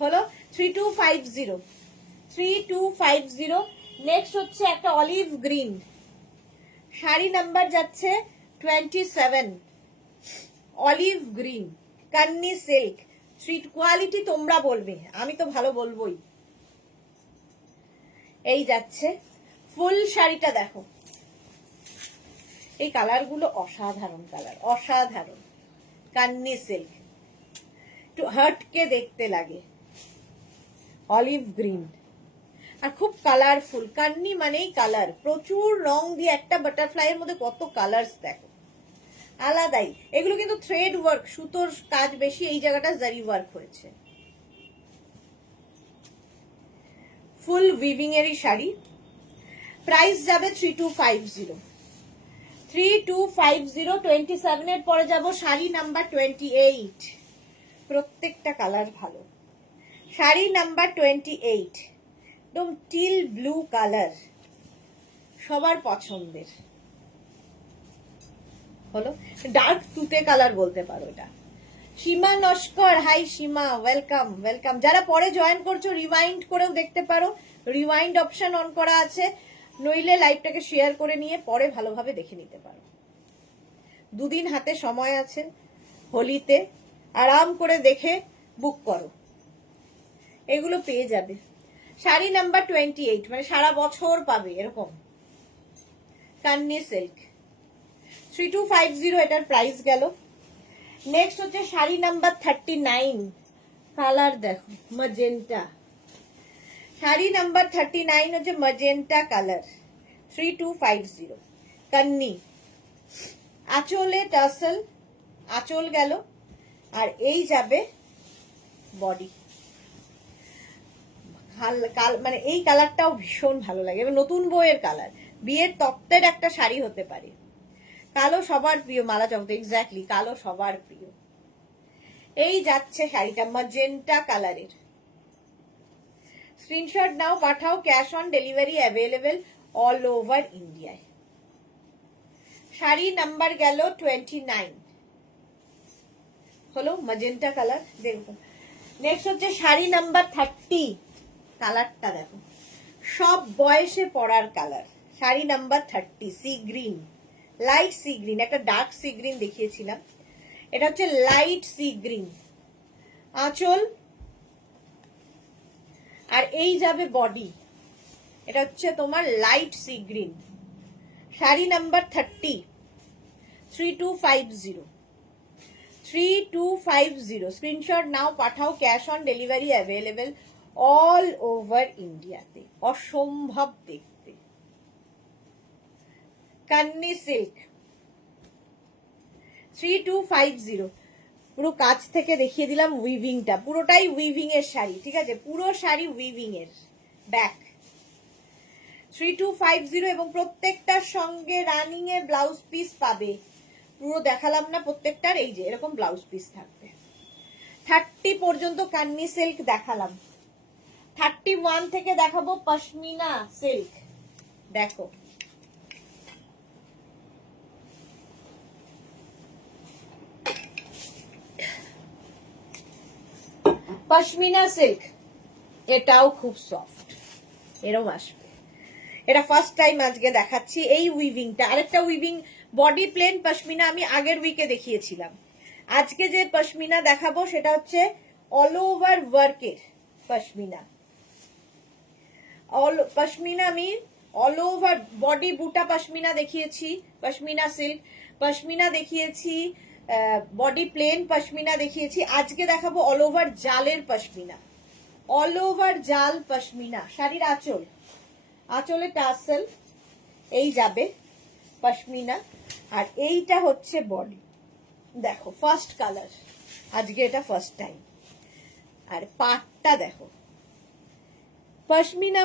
হলো 3250, 3250। নেক্সট হচ্ছে একটা অলিভ গ্রিন, শাড়ি নাম্বার যাচ্ছে 27। Olive green, Kani silk, street quality তোমরা বলবে, আমি তো ভালো বলবোই। এই যাচ্ছে ফুল শাড়িটা, দেখো এই কালারগুলো অসাধারণ কালার, অসাধারণ। কান্নি সিল্ক, একটু হটকে দেখতে লাগে, অলিভ গ্রিন, আর খুব কালারফুল। কান্নি মানেই কালার, প্রচুর রং দিয়ে একটা বাটারফ্লাই এর মধ্যে কত কালার্স দেখো, আলাদাই। এগুলো কিন্তু থ্রেড ওয়ার্ক, সুতোর কাজ বেশি, এই জায়গাটা জারি ওয়ার্ক হয়েছে। ফুল উইভিং এরই শাড়ি। প্রাইস যাবে 3250, 3250। 27 এর পরে যাব শাড়ি নাম্বার 28। প্রত্যেকটা কালার ভালো। শাড়ি নাম্বার 28, একদম টিল ব্লু কালার, সবার পছন্দের। হলো ডার্ক তুতে কালার বলতে পারো এটা। সীমা নস্কর, হাই সীমা, ওয়েলকাম ওয়েলকাম। যারা পরে জয়েন করছো, রিওয়াইন্ড করেও দেখতে পারো, রিওয়াইন্ড অপশন অন করা আছে, নইলে লাইভটাকে শেয়ার করে নিয়ে পরে ভালোভাবে দেখে নিতে পারো। দুদিন হাতে সময় আছে, হোলিতে আরাম করে দেখে বুক করো, এগুলো পেয়ে যাবে। শাড়ি নাম্বার 28, মানে সারা বছর পাবে এরকম। কান্নি সিল্ক, 3250 এটার প্রাইস গেল। নেক্সট হচ্ছে শাড়ি নাম্বার 39, কালার দেখো ম্যাজেন্টা। শাড়ি নাম্বার 39 হচ্ছে ম্যাজেন্টা কালার, 3250। কান্নি, আঁচলে টাসেল, আঁচল গেল, আর এই যাবে বডি। মানে এই কালারটাও ভীষণ ভালো লাগে, নতুন বইয়ের কালার, বিয়ের তত্ত্বের একটা শাড়ি হতে পারে। কালো সবার প্রিয়, মালা চক্র, এক্স্যাক্টলি কালো সবার প্রিয়। এই যাচ্ছে শাড়িটা ম্যাজেন্টা কালারের। স্ক্রিনশট নাও, পাঠাও, cash on delivery available all over ইন্ডিয়ায়। শাড়ি নাম্বার গেল 29, হলো ম্যাজেন্টা কালার। দেখো নেক্সট হচ্ছে শাড়ি নাম্বার 30, কালারটা দেখো, সব বয়সে পরার colour. Sari number 30, sea green, light sea green, একটা ডার্ক সি গ্রিন দেখিয়েছিলাম, এটা হচ্ছে লাইট সি গ্রিন। আঁচল আর এই যাবে বডি, এটা হচ্ছে তোমার light sea green. Sari number 30, 3250, 3250। Screenshot নাও, পাঠাও। Cash on delivery available all over ইন্ডিয়াতে। অসম্ভব দেখতে। কান্নি সিল্ক 3250। পুরো কাছ থেকে দেখিয়ে দিলাম উইভিংটা, পুরোটাই উইভিং এর শাড়ি, ঠিক আছে, পুরো শাড়ি উইভিং এর। ব্যাক 3250 এবং প্রত্যেকটার সঙ্গে রানিং এ ব্লাউজ পিস পাবে। পুরো দেখালাম না প্রত্যেকটার, এই যে এরকম ব্লাউজ পিস থাকবে। 30 পর্যন্ত কান্নি সিল্ক দেখালাম, 31 থেকে দেখাবো পশমিনা সিল্ক। দেখো পশমিনা সিল্ক, এটাও খুব সফট, এরকম আসবে। এটা ফার্স্ট টাইম আজকে দেখাচ্ছি এই উইভিংটা। আরেকটা উইভিং বডি প্লেন পশমিনা আমি আগের উইকে দেখিয়েছিলাম। আজকে যে পশমিনা দেখাবো সেটা হচ্ছে অল ওভার ওয়ার্কের পশমিনা। পশমিনা আমি অল ওভার বডি বুটা পশমিনা দেখিয়েছি, পশমিনা সিল্ক পশমিনা দেখিয়েছি, বডি প্লেন পশমিনা দেখিয়েছি। আজকে দেখাবো অল ওভার জালের পশমিনা, অল ওভার জাল পশমিনা। শাড়ির আঁচল, আঁচলে টাসেল, এই যাবে পশমিনা, আর এইটা হচ্ছে বডি। দেখো ফার্স্ট কালার, আজকে এটা ফার্স্ট টাইম। আর পাটটা দেখো, পশমিনা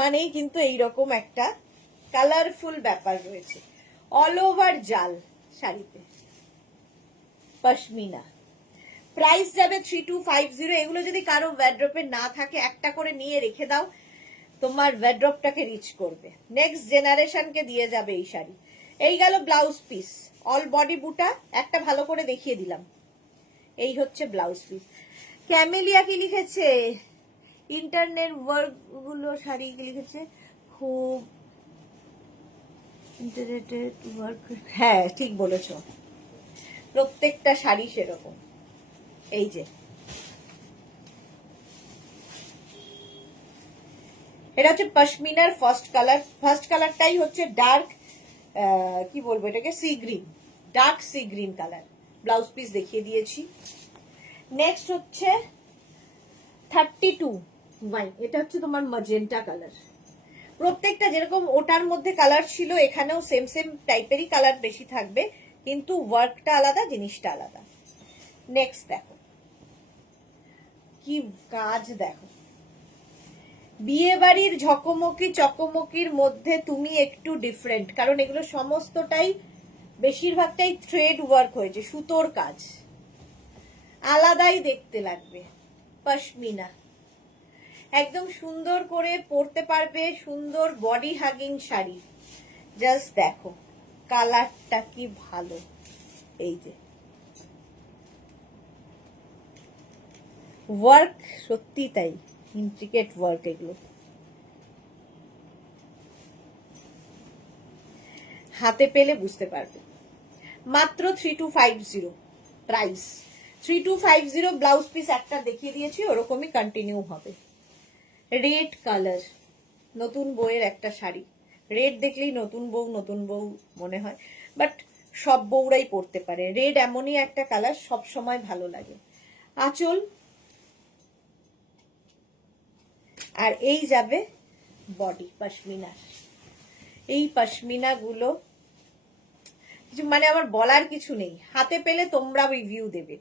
মানেই কিন্তু এইরকম একটা কালারফুল ব্যাপার রয়েছে। অল ওভার জাল শাড়িতে পশমিনা। প্রাইস যাবে 3250। এগুলো যদি কারো ওয়ার্ড্রপে না থাকে একটা করে নিয়ে রেখে দাও, তোমার ওয়ার্ড্রপটাকে রিচ করবে, নেক্সট জেনারেশনকে দিয়ে যাবে এই শাড়ি। এই গেল ব্লাউজ পিস, অল বডি বুটা একটা ভালো করে দেখিয়ে দিলাম। এই হচ্ছে ব্লাউজ পিস। ক্যামেলিয়া কি লিখেছে, ইন্টারনেট ওয়ার্ক গুলো শাড়ি কি লিখেছে, খুব ইন্টারনেটেড ওয়ার্ক। হ্যাঁ ঠিক বলেছো, প্রত্যেকটা শাড়ি সেরকম। এই যে এটা হচ্ছে পশমিনার ফার্স্ট কালার। ফার্স্ট কালারটাই হচ্ছে ডার্ক, কি বলবো এটাকে, sea green, dark C green colour. Blouse piece দেখিয়ে দিয়েছি। নেক্সট হচ্ছে 32 ওয়াইন, এটা হচ্ছে তোমার ম্যাজেন্টা কালার। প্রত্যেকটা যেরকম ওটার মধ্যে কালার ছিল এখানেও সেম সেম টাইপেরই কালার বেশি থাকবে, কিন্তু ওয়ার্কটা আলাদা, জিনিসটা আলাদা। নেক্সট দেখো কি কাজ, দেখো বিয়ে বাড়ির ঝকমকি চকমকির মধ্যে তুমি একটু ডিফারেন্ট, কারণ এগুলো সমস্তটাই বেশিরভাগটাই থ্রেড ওয়ার্ক হয়েছে, সুতোর কাজ, আলাদাই দেখতে লাগবে। পশমিনা একদম সুন্দর করে পরতে পারবে, সুন্দর বডি হাগিং শাড়ি। জাস্ট দেখো কালারটা কি ভালো, এই যে ওয়ার্ক, সত্যি তাই ইন্ট্রিকেট ওয়ার্ক। এগুলো হাতে পেলে বুঝতে পারবে। মাত্র 3250 প্রাইস, 3250। ব্লাউজ পিস একটা দেখিয়ে দিয়েছি, ওরকমই কন্টিনিউ হবে। রেড কালার, নতুন বউয়ের একটা শাড়ি। রেড দেখলেই নতুন বউ মনে হয়, বাট সব বউরাই পরতে পারে। রেড এমনই একটা কালার, সব সময় ভালো লাগে। আঁচল আর এই যাবে বডি পশমিনার। এই পশমিনা গুলো মানে আমার বলার কিছু নেই, হাতে পেলে তোমরা রিভিউ দেবে,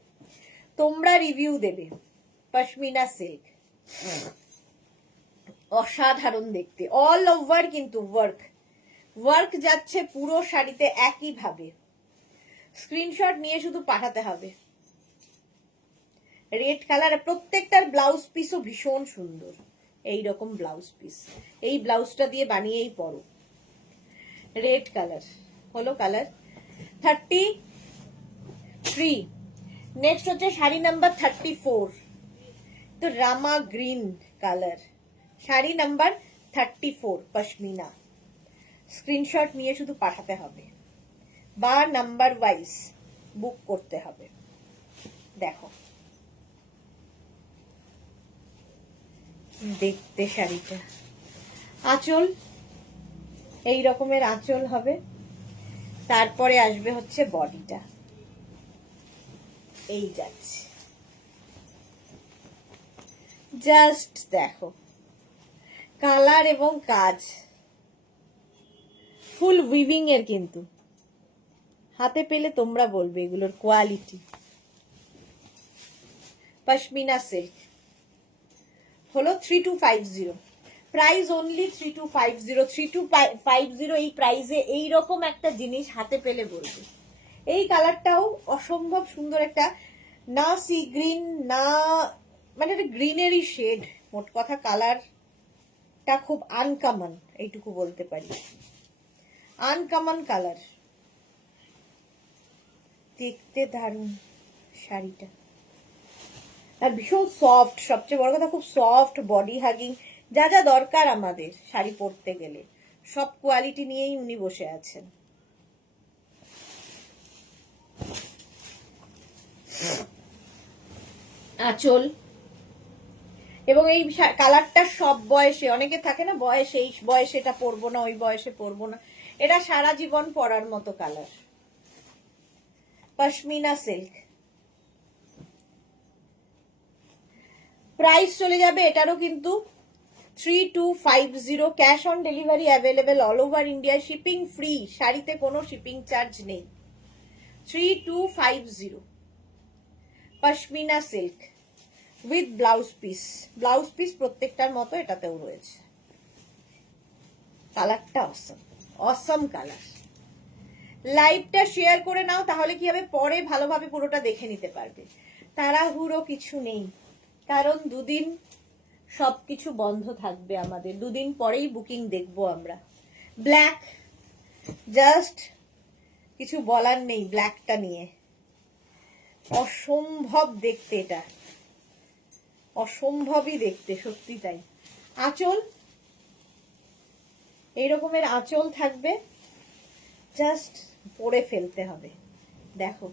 তোমরা রিভিউ দেবে। পশমিনা সিল্ক অসাধারণ দেখতে, অল ওভার কিন্তু ওয়ার্ক, ওয়ার্ক যাচ্ছে পুরো শাড়িতে একই ভাবে। স্ক্রিনশট নিয়ে শুধু পাঠাতে হবে। রেড কালার, প্রত্যেকটার ব্লাউজ পিসও ভীষণ সুন্দর। এইরকম ব্লাউজ পিস, এই ব্লাউজটা দিয়ে বানিয়েই পরো। রেড কালার হলো কালার 33। নেক্সট হচ্ছে শাড়ি নাম্বার 34, তো Rama green colour. Sari number 34 pashmina. Screenshot নিয়ে শুধু পাঠাতে হবে। বা নাম্বার ওয়াইজ বুক করতে হবে। দেখো দেখতে শাড়িটা, আঁচল এই রকমের আঁচল হবে, তারপরে আসবে হচ্ছে বডিটা, এই যাচ্ছে। জাস্ট দেখো কালার এবং কাজ, ফুল উইভিং এর, কিন্তু হাতে পেলে তোমরা বলবে এগুলোর কোয়ালিটি। পশমিনা সিল্ক হলো 3250, প্রাইস অনলি 3250। 3250 এই প্রাইসে এইরকম একটা জিনিস হাতে পেলে বলবে। এই কালারটাও অসম্ভব সুন্দর একটা, না সি গ্রিন না, মানে একটা গ্রিনেরই শেড। মোট কথা কালারটা খুব আনকমন, এইটুকু বলতে পারি, আনকমন কালার। দেখতে দারুণ শাড়িটা, আর ভীষণ সফট, সবচেয়ে বড় কথা খুব সফট, বডি হাগিং, যা যা দরকার আমাদের শাড়ি পরতে গেলে সব কোয়ালিটি নিয়েই উনি বসে আছেন। আঁচল, এবং এই কালারটা সব বয়সে, অনেকে থাকে না বয়সে এই বয়সে এটা পরবো না, ওই বয়সে পরবো না, এটা সারা জীবন পরার মতো কালার। পশমিনা সিল্ক, প্রাইস চলে যাবে এটারও কিন্তু 3250, cash on delivery available all over India, shipping free, শাড়িতে কোনো শিপিং চার্জ নেই। 3250 pashmina silk with blouse piece, blouse piece প্রত্যেকটার মতো এটাতেও রয়েছে। কালারটা অসম, অসম কালার। লাইভটা শেয়ার করে নাও, তাহলে কি হবে পরে ভালোভাবে পুরোটা দেখে নিতে পারবে। তাড়াহুড়ো কিছু নেই, কারণ দুদিন সবকিছু বন্ধ থাকবে আমাদের, দুদিন পরেই বুকিং দেখবো আমরা। ব্ল্যাক, জাস্ট কিছু বলার নেই ব্ল্যাকটা নিয়ে, অসম্ভব দেখতে, এটা অসম্ভবই দেখতে, সত্যি তাই। আঁচল এই রকমের আঁচল থাকবে, জাস্ট পরে ফেলতে হবে। দেখো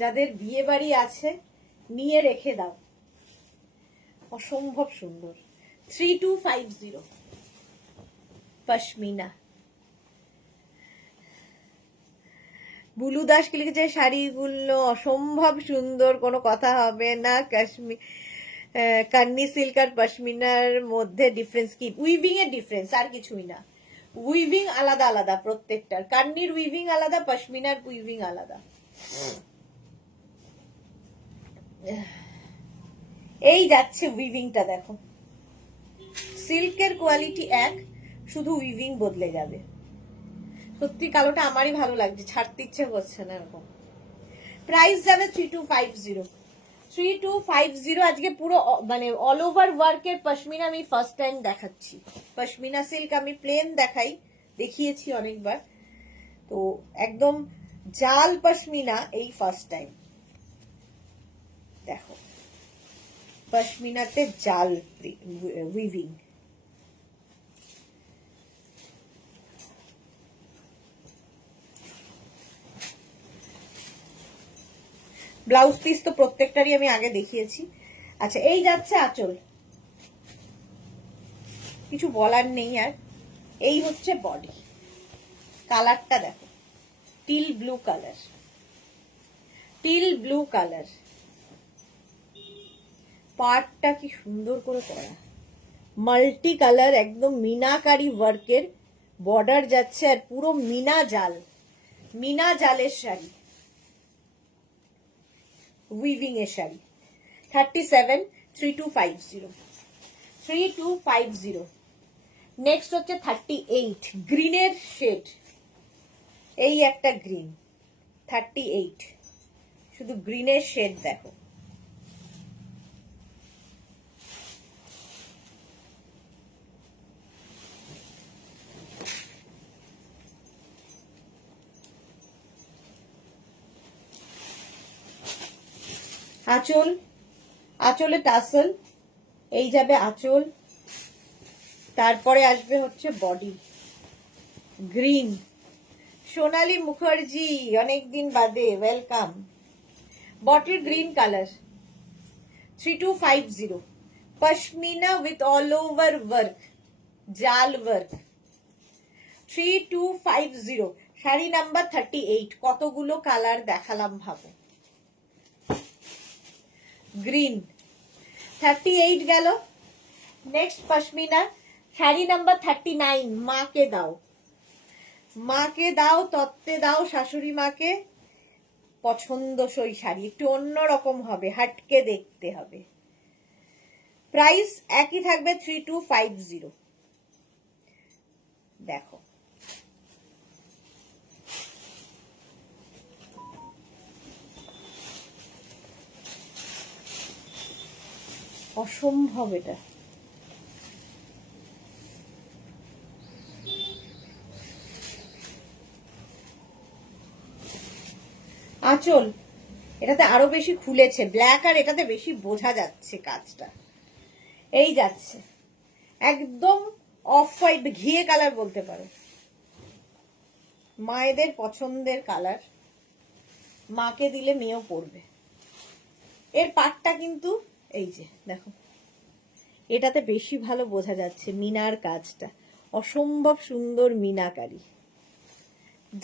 যাদের বিয়ে বাড়ি আছে নিয়ে রেখে দাও, অসম্ভব সুন্দর। 3250 পশমিনা। বুলু দাস কি লিখেছে, শাড়িগুলো অসম্ভব সুন্দর, কোনো কথা হবে না। কাশ্মীর কান্নি সিল্ক আর পশমিনার মধ্যে ডিফারেন্স কি? উইভিং এর ডিফারেন্স, আর কিছুই না। উইভিং আলাদা আলাদা প্রত্যেকটার, কান্নির উইভিং আলাদা, পশমিনার উইভিং আলাদা। এই যাচ্ছে উইভিংটা, দেখো সিল্কের কোয়ালিটি এক, শুধু উইভিং বদলে যাবে। সত্যি কালোটা আমারই ভালো লাগছে, ছাড়তে ইচ্ছে করছে না এরকম। প্রাইস যাবে 3250। 3250 আজকে পুরো মানে অল ওভার ওয়ার্কের পশমিনা আমি ফার্স্ট টাইম দেখাচ্ছি। পশমিনা সিল্ক আমি প্লেন দেখিয়েছি অনেকবার, তো একদম জাল পশমিনা এই ফার্স্ট টাইম। দেখো পশমিনাতে জাল উইভিং, ব্লাউজ পিস তো প্রত্যেকটারই আমি আগে দেখিয়েছি। আচ্ছা এই যাচ্ছে আঁচল, কিছু বলার নেই আর। এই হচ্ছে বডি, কালারটা দেখো till blue colour, till blue colour, পার্টটা কি সুন্দর করে করা, মাল্টি কালার, একদম মিনাকারি ওয়ার্কের বর্ডার যাচ্ছে, আর পুরো মিনা জাল, মিনা জালের শাড়ি, উইভিং এর শাড়ি। 373250 3250। নেক্সট হচ্ছে 38 গ্রিনের শেড, এই একটা গ্রিন 38, শুধু গ্রিনের শেড দেখো। আঁচল, আঁচলে টাসেল, এই যাবে আঁচল, তারপরে আসবে হচ্ছে বডি, গ্রিন সোনালী মুখার্জি অনেকদিন বাদে, welcome. Bottle green colour, 3250, pashmina with all over work, জাল ওয়ার্ক, 3250। শাড়ি নাম্বার 38। কতগুলো কালার দেখালাম ভাবো। গ্রিন 38 গেল। Next pashmina sari number 39। মাকে দাও, মাকে দাও, তত্ত্বে দাও, শাশুড়ি মাকে পছন্দসই শাড়ি, একটু অন্যরকম হবে, হাটকে দেখতে হবে। প্রাইস একই থাকবে 3250। দেখো অসম্ভব এটা। আঁচল এটাতে আরো বেশি খুলেছে, ব্ল্যাক আর এটাতে বেশি বোঝা যাচ্ছে কাজটা। এই যাচ্ছে একদম অফ হোয়াইট, ঘিয়ে কালার বলতে পারো, মায়েদের পছন্দের কালার, মাকে দিলে মেয়েও পরবে। এর পাটটা কিন্তু এই যে দেখো, এটাতে বেশি ভালো বোঝা যাচ্ছে মিনার কাজটা, অসম্ভব সুন্দর মিনাকারি,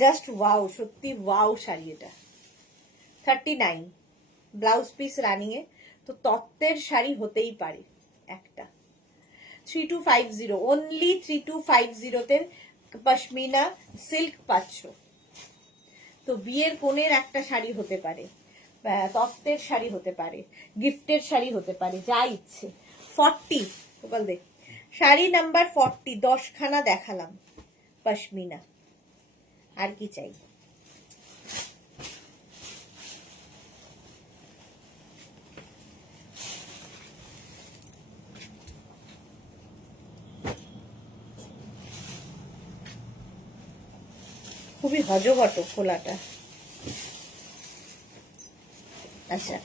জাস্ট ওয়াও, সত্যি ওয়াও শাড়ি এটা। 39, ব্লাউজ পিস রানিং এ, তো তত্ত্বের শাড়ি হতেই পারে একটা। 3250, অনলি 3250 তে পশমিনা সিল্ক পাচ্ছ। তো বিয়ের কোণের একটা শাড়ি হতে পারে, তত্ত্বের শাড়ি হতে পারে, গিফটের শাড়ি হতে পারে, যা ইচ্ছে। 40 বল দে, শাড়ি নাম্বার 40, 10খানা দেখালাম পশমিনা, আর কি চাই। খুবই হজবট খোলাটা। আচ্ছা,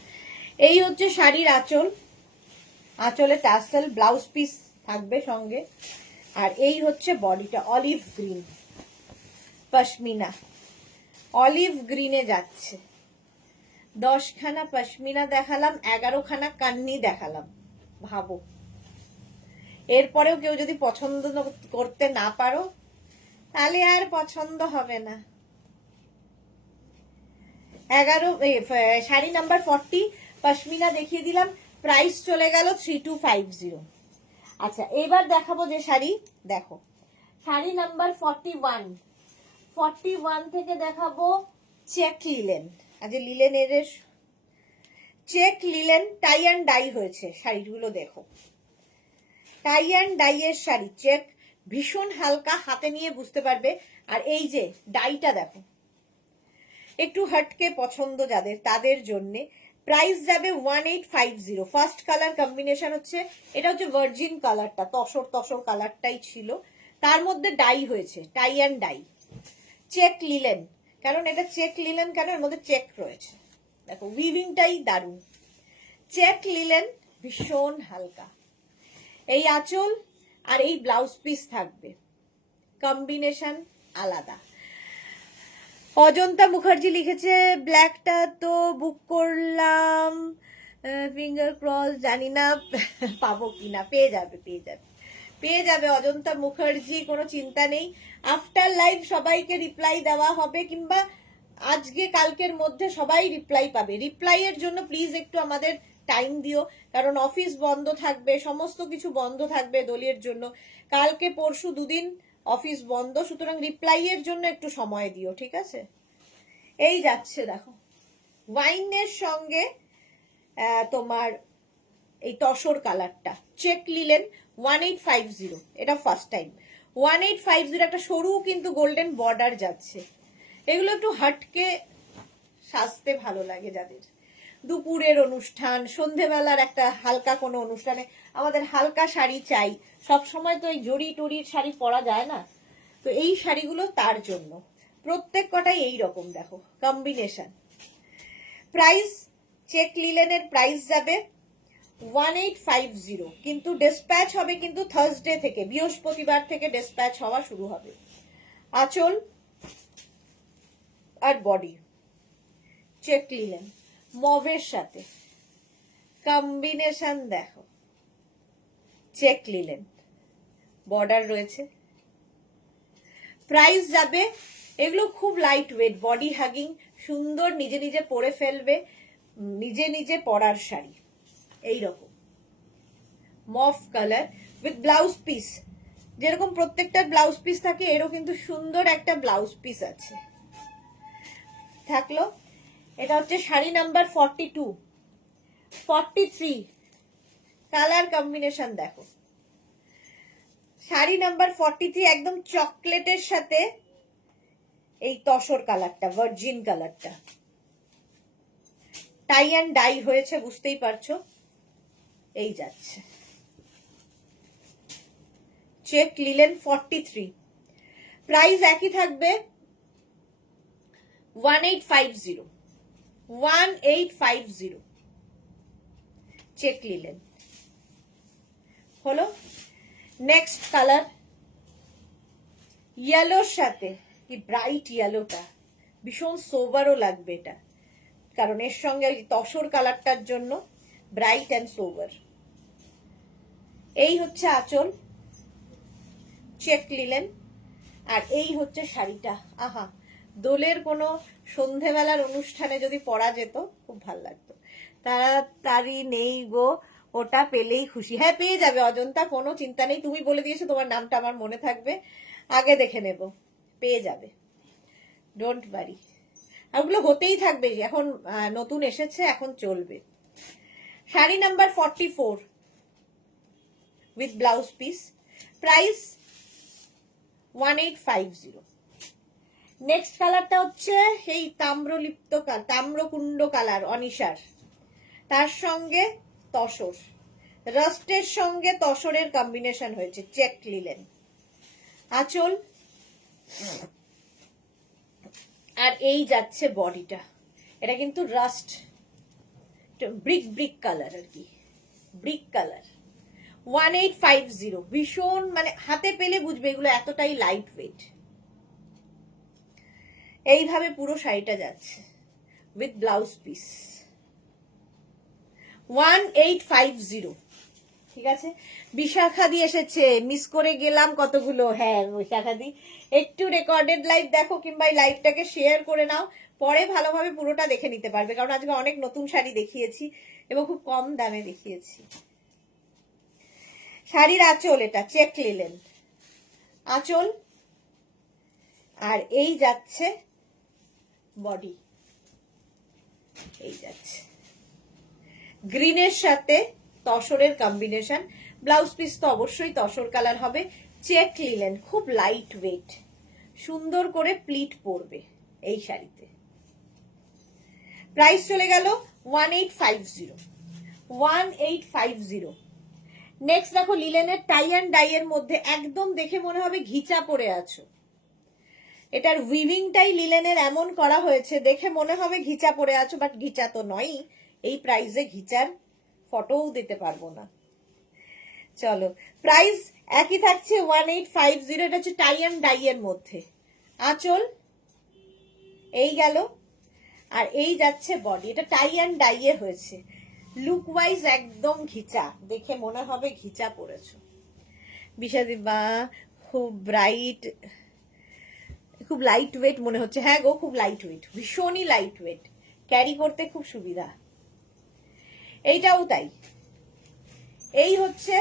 এই হচ্ছে শাড়ির আঁচল, আঁচলে টাসেল, ব্লাউজ পিস থাকবে সঙ্গে। আর এই হচ্ছে বডিটা, অলিভ গ্রিন পশমিনা, অলিভ গ্রিনে যাচ্ছে। 10খানা পশমিনা দেখালাম, 11খানা কান্নি দেখালাম, ভাবো। এরপরেও কেউ যদি পছন্দ করতে না পারো তাহলে আর পছন্দ হবে না। 11 শাড়ি নাম্বার 40 পশমিনা দেখিয়ে দিলাম, প্রাইস চলে গেল 3250। আচ্ছা, এবার দেখাবো যে শাড়ি, দেখো শাড়ি নাম্বার 41 থেকে দেখাবো চেক লিলেন। আজ লিলেনের check linen, tie and die হয়েছে শাড়িগুলো, দেখো টাই অ্যান্ড ডাই এর শাড়ি, চেক, ভীষণ হালকা, হাতে নিয়ে বুঝতে পারবে। আর এই যে ডাইটা দেখো, একটু হটকে পছন্দ যাদের, তাদের জন্য প্রাইস যাবে 1850। ফার্স্ট কালার কম্বিনেশন হচ্ছে, এটা হচ্ছে ভার্জিন কালারটা, তসর তসর কালারটাই ছিল, তার মধ্যে ডাই হয়েছে, tie and dye, check linen. কারণ এটা চেক লিলেন কেন, এর মধ্যে চেক রয়েছে, দেখো উইভিংটাই দারুণ। চেক লিলেন, ভীষণ হালকা। এই আঁচল আর এই ব্লাউজ পিস থাকবে, কম্বিনেশন আলাদা। অজন্তা মুখার্জি লিখেছে ব্ল্যাকটা তো বুক করলাম, ফিঙ্গার ক্রস, জানি না পাবো কিনা, পেয়ে যাবে পেয়ে যাবে পেয়ে যাবে অজন্তা মুখার্জি, কোনো চিন্তা নেই। আফটার লাইভ সবাইকে রিপ্লাই দেওয়া হবে, কিংবা আজকে কালকের মধ্যে সবাই রিপ্লাই পাবে। রিপ্লাই এর জন্য প্লিজ একটু আমাদের টাইম দিও, কারণ অফিস বন্ধ থাকবে, সমস্ত কিছু বন্ধ থাকবে দোলের জন্য, কালকে পরশু দুদিন অফিস বন্ধ, সুতরাং রিপ্লাই এর জন্য একটু সময় দিও, ঠিক আছে। এই যাচ্ছে দেখো, ওয়াইনের সঙ্গে তোমার এই তসর কালারটা, চেক লিলেন, 1850, এটা ফার্স্ট টাইম। 1850 একটা সরু কিন্তু গোল্ডেন বর্ডার যাচ্ছে। এগুলো একটু হটকে সাজতে ভালো লাগে যাদের, দুপুরের অনুষ্ঠান, সন্ধেবেলার একটা হালকা কোনো অনুষ্ঠানে আমাদের হালকা শাড়ি চাই, সব সময় তো এই জড়ি টড়ির শাড়ি পরা যায় না, তো এই শাড়িগুলো তার জন্য। প্রত্যেক কটাই এই রকম, দেখো কম্বিনেশন। প্রাইস চেক লিলেনের প্রাইস যাবে 1850, কিন্তু ডিসপ্যাচ হবে কিন্তু থার্সডে থেকে, বৃহস্পতিবার থেকে ডিসপ্যাচ হওয়া শুরু হবে। আঁচল আর বডি চেক লিলেন মভের সাথে কম্বিনেশন দেখো, চেক লিলেন, বর্ডার রয়েছে। প্রাইস যাবে, এগুলো খুব লাইট ওয়েট, বডি হাগিং, সুন্দর, নিজে নিজে পরে ফেলবে, নিজে নিজে পরার শাড়ি। এইরকম মফ কালার উইথ ব্লাউজ পিস, যেরকম প্রত্যেকটা ব্লাউজ পিস থাকে এরও কিন্তু সুন্দর একটা ব্লাউজ পিস আছে। থাকলো, এটা হচ্ছে শাড়ি নাম্বার 42, 43, কালার কম্বিনেশন দেখো। শাড়ি নাম্বার 43 একদম চকলেটের সাথে এই তসর কালারটা, ভার্জিন কালারটা, টাই অ্যান্ড ডাই হয়েছে, বুঝতেই পারছো। এই যাচ্ছে চেক লিলেন 43, প্রাইস একই থাকবে 1850, 1850 চেক লিলেন। হলো নেক্সট কালার ইয়েলোর সাথে, কি ব্রাইট ইয়েলোটা, ভীষণ সোভারও লাগবে এটা, কারণ এর সঙ্গে ওই তসর কালারটার জন্য ব্রাইট অ্যান্ড সোভার। এই হচ্ছে আঁচল, চেক লিলেন, আর এই হচ্ছে শাড়িটা। আহা, দোলের কোনো সন্ধেবেলার অনুষ্ঠানে যদি পরা যেত খুব ভাল লাগতো। তাড়াতাড়ি নেই গো, ওটা পেলেই খুশি। হ্যাঁ পেয়ে যাবে অজন্তা, কোনো চিন্তা নেই, তুমি বলে দিয়েছো, তোমার নামটা আমার মনে থাকবে, আগে দেখে নেব, পেয়ে যাবে, ডোন্ট ওয়ারি। ওগুলো হতেই থাকবে, এখন নতুন এসেছে, এখন চলবে। Sari number 44 with blouse piece, price 1850। Next কালারটা হচ্ছে এই তাম্রলিপ্ত তাম্রকুণ্ড কালার অনিশার, তার সঙ্গে তসর, রাস্টের সঙ্গে তসরের কম্বিনেশন হয়েছে, চেক লিলেন, আঁচল, আর এই যাচ্ছে বডিটা। এটা কিন্তু রাস্ট ব্রিক কালার আর কি, ব্রিক কালার। 1850, ভীষণ, মানে হাতে পেলে বুঝবে এগুলো এতটাই লাইট ওয়েট। এইভাবে পুরো শাড়িটা যাচ্ছে উইথ ব্লাউজ পিস, 1850। ঠিক আছে, বিশাখাদি এসেছে, মিস করে গেলাম কতগুলো। হ্যাঁ বিশাখাদি, একটু রেকর্ডেড লাইভ দেখো, কিংবা এই লাইভটাকে শেয়ার করে নাও, পরে ভালোভাবে পুরোটা দেখে নিতে পারবে, কারণ আজকে অনেক নতুন শাড়ি দেখিয়েছি এবং খুব কম দামে দেখিয়েছি। শাড়ির আঁচল, এটা চেক লিলেন আঁচল, আর এই যাচ্ছে বডি, এই যাচ্ছে গ্রিনের সাথে তসরের কম্বিনেশন। ব্লাউজ পিস তো অবশ্যই তসর কালার হবে, চেক লিলেন, খুব লাইট ওয়েট, সুন্দর করে প্লিট পরবে এই শাড়িতে। প্রাইস চলে গেল 1850, 1850। নেক্সট দেখো লিলেনের টাই অ্যান্ড ডাই এর মধ্যে, একদম দেখে মনে হবে ঘিচা পরে আছো। এটার উইভিংটাই লিলেনের এমন করা হয়েছে, দেখে মনে হবে ঘিচা পরে আছো, বাট ঘিচা তো নয়। এই প্রাইসে ঘিচার ফটোও দিতে পারবো না। চলো, প্রাইস একই থাকছে 1850। এটা হচ্ছে টাই অ্যান্ড ডাই এর মধ্যে, আঁচল এই গেল, আর এই যাচ্ছে বডি। এটা টাই অ্যান্ড ডাই এ হয়েছে, লুক ওয়াইজ একদম ঘিচা, দেখে মনে হবে ঘিচা পরেছো। বিষাদি বা খুব ব্রাইট, খুব লাইট ওয়েট মনে হচ্ছে। হ্যাঁ গো, খুব লাইট ওয়েট, ভীষণই লাইট ওয়েট, ক্যারি করতে খুব সুবিধা। এইটাও তাই। এই হচ্ছে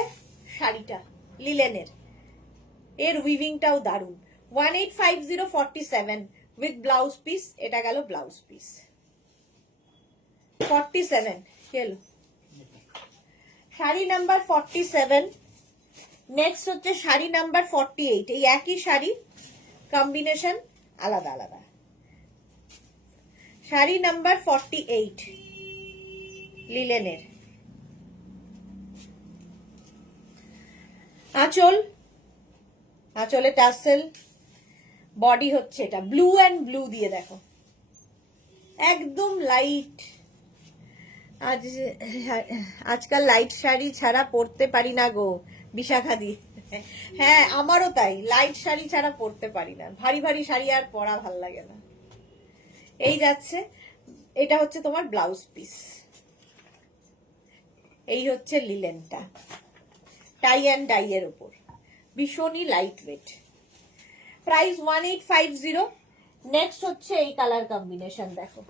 শাড়িটা লিলেনের, এর উইভিংটাও দারুণ। 1850, 47 উইথ ব্লাউজ পিস। এটা গেল ব্লাউজ পিস, 47 গেল। শাড়ি নাম্বার 47। নেক্সট হচ্ছে শাড়ি নাম্বার 48। এই একই শাড়ি, কম্বিনেশন আলাদা আলাদা। শাড়ি নাম্বার 48 লিলেনের, আঁচল, আঁচলে টাসেল, বডি হচ্ছে এটা ব্লু অ্যান্ড ব্লু দিয়ে, দেখো একদম লাইট। আজকাল লাইট শাড়ি ছাড়া পরতে পারি না গো বিশাখাদি। হ্যাঁ আমারও তাই, লাইট শাড়ি ছাড়া পরতে পারি না, ভারী ভারী শাড়ি আর পরা ভাল লাগে না। এই যাচ্ছে, এটা হচ্ছে তোমার ব্লাউজ পিস, এই হচ্ছে লিলেনটা, টাই অ্যান্ড ডাই এর উপর, ভীষণই লাইট ওয়েট। প্রাইস 1850। নেক্সট হচ্ছে এই কালার কম্বিনেশন, দেখো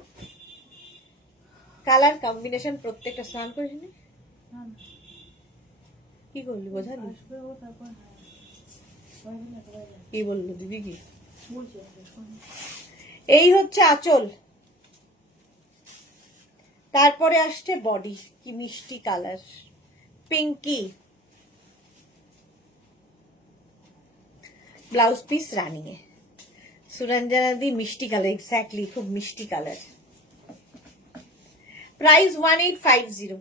কালার কম্বিনেশন প্রত্যেকটা। স্নান করিস নি? কি করলি বোঝালি? কি বললো দিদি? কি এই হচ্ছে আঁচল, তারপরে আসছে বডি, কি মিষ্টি colour, pinky, blouse piece running এ, সুরঞ্জনা দি মিষ্টি কালার, এক্স্যাক্টলি খুব মিষ্টি colour. Price 1850।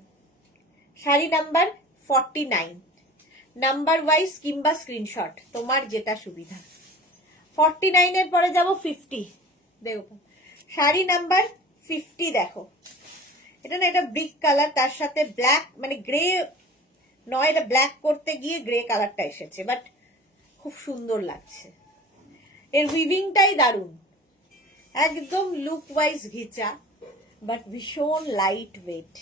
Sari number 49, number wise কিংবা স্ক্রিনশট, তোমার যেটা সুবিধা। 49 এর পরে যাব 50। দেখো শাড়ি নাম্বার 50, দেখো এটা না, এটা ব্রিক কালার, তার সাথে ব্ল্যাক, মানে গ্রে নয়, এটা ব্ল্যাক করতে গিয়ে গ্রে কালারটা এসেছে, বাট খুব সুন্দর লাগছে। এর উইভিংটাই দারুণ, একদম লুক ওয়াইজ ঘিচা, বাট ভীষণ লাইট ওয়েট।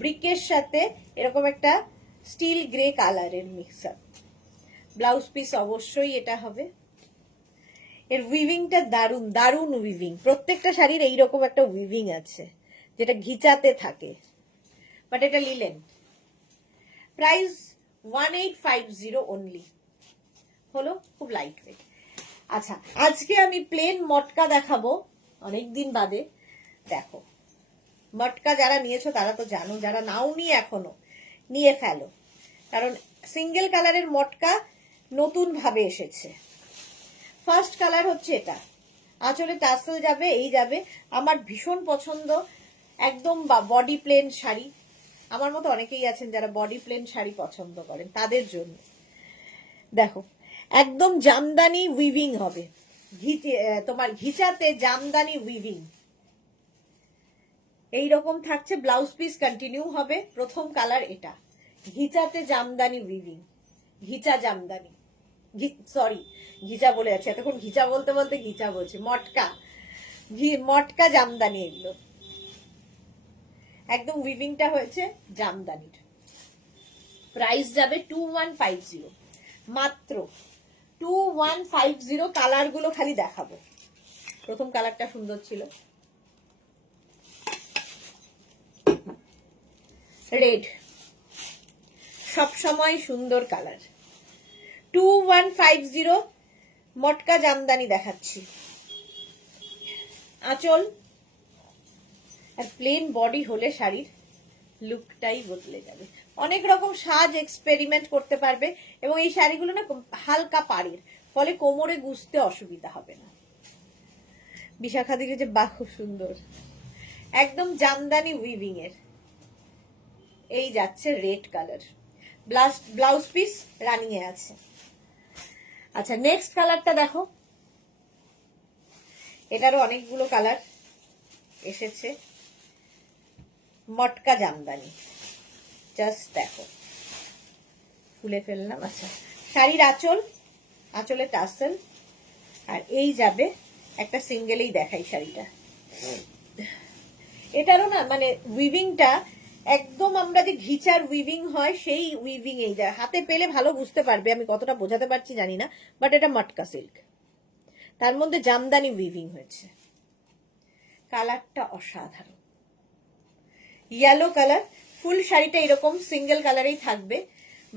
ব্রিকের সাথে এরকম একটা স্টিল গ্রে কালারের মিক্সার। ব্লাউজ পিস অবশ্যই এটা হবে। এর উইভিংটা দারুণ, দারুণ উইভিং, প্রত্যেকটা শাড়ির এইরকম একটা উইভিং আছে যেটা ঘিচাতে থাকে, বাট এটা লিলেন। প্রাইস 1850 অনলি, হলো খুব লাইট ওয়েট। আচ্ছা, আজকে আমি প্লেন মটকা দেখাবো অনেকদিন বাদে। দেখো মটকা যারা নিয়েছো তারা তো জানো, যারা নাও নিয়ে এখনো নিয়ে ফেলো, কারণ সিঙ্গেল কালারের মটকা নতুন ভাবে এসেছে। ফার্স্ট কালার হচ্ছে এটা, আঁচলে টাসেল যাবে, এই যাবে। আমার ভীষণ পছন্দ, একদম বডি প্লেন শাড়ি, আমার মতো অনেকেই আছেন যারা বডি প্লেন শাড়ি পছন্দ করেন, তাদের জন্য। দেখো একদম জামদানি উইভিং হবে, তোমার ঘিচাতে জামদানি উইভিং এইরকম থাকছে। ব্লাউজ পিস কন্টিনিউ হবে। প্রথম কালার এটা, ঘিচাতে জামদানি উইভিং, ঘিচা জামদানি, সরি ঘিচা বলে যাচ্ছে, এতক্ষণ ঘিচা বলতে বলতে ঘিচা বলছি, মটকা, মটকা জামদানি, এগুলো একদম উইভিংটা হয়েছে জামদানির। প্রাইস যাবে 2150, মাত্র 2150। কালার গুলো খালি দেখাবো। প্রথম কালারটা সুন্দর ছিল, রেড, সব সময় সুন্দর কালার। 2150 মটকা জামদানি দেখাচ্ছি। আঁচল আর প্লেন বডি হলে শাড়ির লুকটাই বদলে যাবে। অনেক রকম সাজ এক্সপেরিমেন্ট করতে পারবে, এবং এই শাড়িগুলো না হালকা পাড়ের, ফলে কোমরে গুজতে অসুবিধা হবে না। বিশাখা দিকে যে বাহ, খুব সুন্দর, একদম জামদানি উইভিং এর। এই যাচ্ছে red colour, blouse piece running এ আছে। আচ্ছা, নেক্সট কালারটা দেখো, এটারও অনেকগুলো কালার এসেছে। মটকা জামদানি, জাস্ট দেখো, খুলে ফেললাম। আচ্ছা, শাড়ির আঁচল, আঁচলে টাসেল, আর এই যাবে একটা সিঙ্গেলেই দেখাই শাড়িটা। এটারও না মানে উইভিংটা একদম, আমরা যে ঘিচার উইভিং হয় সেই উইভিং এই যায়। হাতে পেলে ভালো বুঝতে পারবে, আমি কতটা বোঝাতে পারছি জানি না, বাট এটা মটকা সিল্ক, তার মধ্যে জামদানি উইভিং হয়েছে। কালারটা অসাধারণ, ইয়েলো কালার। ফুল শাড়িটা এরকম সিঙ্গেল কালারেই থাকবে,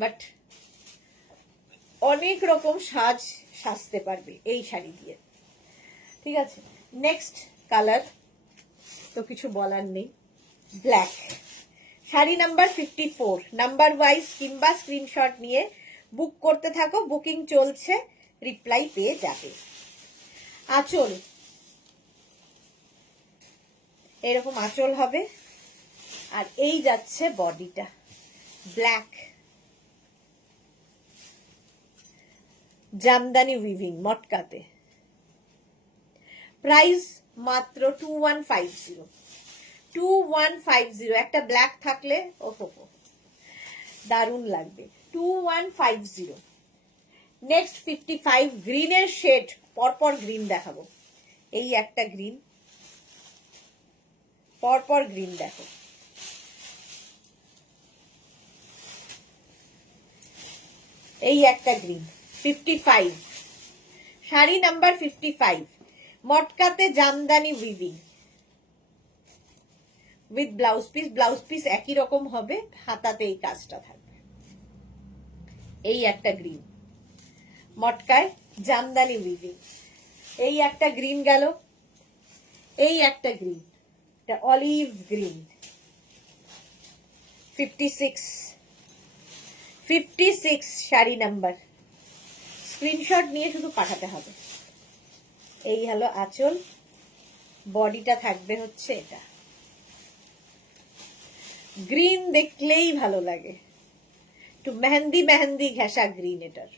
বাট অনেক রকম সাজতে পারবে এই শাড়ি দিয়ে। ঠিক আছে, নেক্সট কালার তো কিছু বলার নেই, black. Sari number 54, number wise কিংবা স্ক্রিনশট নিয়ে বুক করতে থাকো, বুকিং চলছে, রিপ্লাই পেয়ে যাবে। আঁচল এরকম আঁচল হবে, আর এই যাচ্ছে বডিটা, ব্ল্যাক জামদানি উইভিং মটকাতে। প্রাইস মাত্র 2150, 2150। একটা ব্ল্যাক থাকলে ওহো দারুণ লাগবে। 2150। নেক্সট 55, গ্রিনের শেড, পরপর গ্রিন দেখাবো। এই একটা গ্রিন, পরপর গ্রিন দেখো, এই একটা গ্রিন 55, শাড়ি নাম্বার 55, মটকাতে Jamdani weaving with blouse piece. Blouse piece একই রকম হবে, হাতাতে এই কাজটা থাকবে। এই একটা গ্রিন, মটকায় জামদানি উইভিং। এই একটা গ্রিন গেল, এই একটা গ্রিন, এটা olive green 56 sari number. Screenshot নিয়ে শুধু পাঠাতে হবে। এই হলো আঁচল, বডিটা থাকবে হচ্ছে এটা। গ্রিন দেখলেই ভালো লাগে, একটু মেহেন্দি মেহেন্দি ঘেঁষা গ্রিন। এটার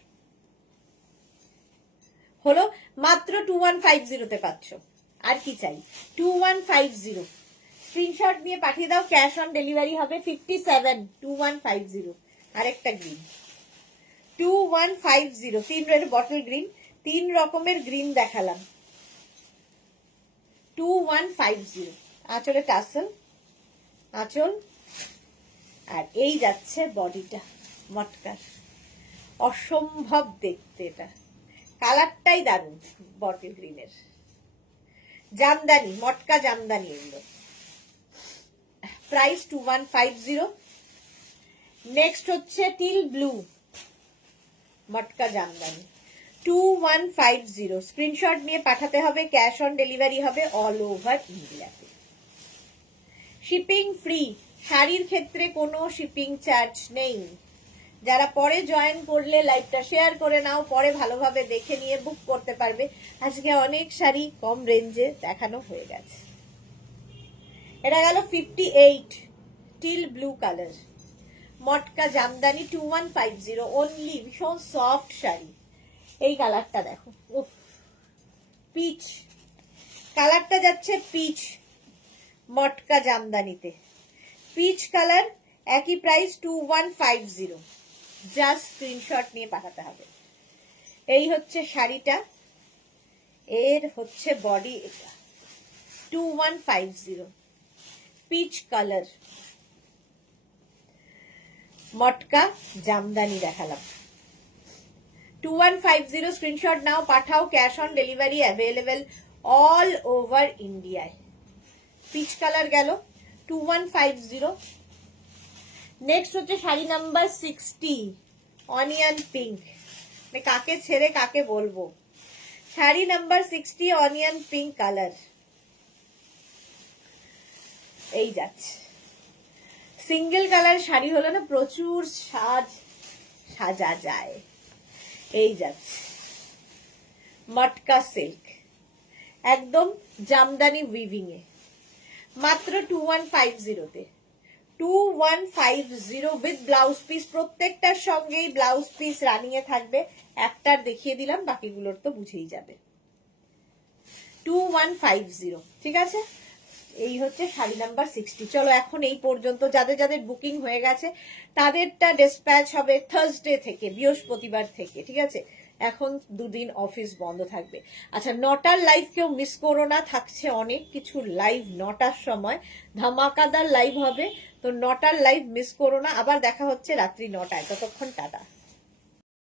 হলো মাত্র 2150 তে পাচ্ছ। আর কি চাই? 2150, স্ক্রিনশট নিয়ে পাঠিয়ে দাও, ক্যাশ অন ডেলিভারি হবে 57। 2150, আরেকটা গ্রিন 2150, 3 বটল গ্রিন, 3 রকমের গ্রিন দেখালাম। 2150, আঁচলে টাসেল, আঁচল, আর এই যাচ্ছে বডিটা মটকার। অসম্ভব দেখতে, এটা কালারটাই দারুণ বটল গ্রিনের। জামদানি, মটকা জামদানি এগুলো। প্রাইস 2150। নেক্সট হচ্ছে টিল ব্লু, মটকা জামদানি 2150। স্ক্রিনশট নিয়ে পাঠাতে হবে, ক্যাশ অন ডেলিভারি হবে অল ওভার ইন্ডিয়াতে। শিপিং ফ্রি, শাড়ির ক্ষেত্রে কোনো শিপিং চার্জ নেই। যারা পরে জয়েন করলে লাইভটা শেয়ার করে নাও, পরে ভালোভাবে দেখে নিয়ে বুক করতে পারবে। আজকে অনেক শাড়ি কম রেঞ্জে দেখানো হয়ে গেছে। এটা গেল 58, till blue colour, Matka Jamdani 2150 only. ভীষণ সফট শাড়ি। এই কালারটা দেখো, উফ, পিচ কালারটা যাচ্ছে, পিচ মটকা জামদানিতে পিচ কালার, একই প্রাইস 2150। জাস্ট স্ক্রিনশট নিয়ে পাঠাতে হবে। এই হচ্ছে শাড়িটা, এর হচ্ছে বডি, এটা 2150, পিচ কালার, মটকা জামদানি দেখালাম। 2150, স্ক্রিনশট নাও, পাঠাও, cash on delivery available all over ইন্ডিয়ায়। পিচ কালার গেল 2150। নেক্সট হচ্ছে শাড়ি নাম্বার 60, অনিয়ন পিঙ্ক। কাকে ছেড়ে কাকে বলবো। Sari number 60, onion pink colour. এই যাচ্ছে, সিঙ্গেল কালার শাড়ি হলো না প্রচুর সাজা যায়। এই যাচ্ছে মটকা সিল্ক, একদম জামদানি উইভিং এ, মাত্র 2150 তে। 2150 উইথ ব্লাউজ পিস। প্রত্যেকটার সঙ্গেই ব্লাউজ পিস রানিং এ থাকবে। একটার দেখিয়ে দিলাম, বাকিগুলোর তো বুঝেই যাবে। 2150, ঠিক আছে। এই হচ্ছে শাড়ি নাম্বার 60। চলো এখন এই পর্যন্ত। যাদের যাদের বুকিং হয়ে গেছে তাদেরটা ডিসপ্যাচ হবে থার্সডে থেকে, বৃহস্পতিবার থেকে, ঠিক আছে। এখন দুদিন অফিস বন্ধ থাকবে। আচ্ছা, 9টার লাইভ কেউ মিস করো না, থাকছে অনেক কিছু লাইভ 9টার সময়, ধামাকাদার লাইভ হবে। তো 9টার লাইভ মিস করো না। আবার দেখা হচ্ছে রাত্রি 9টায়। ততক্ষণ টাটা।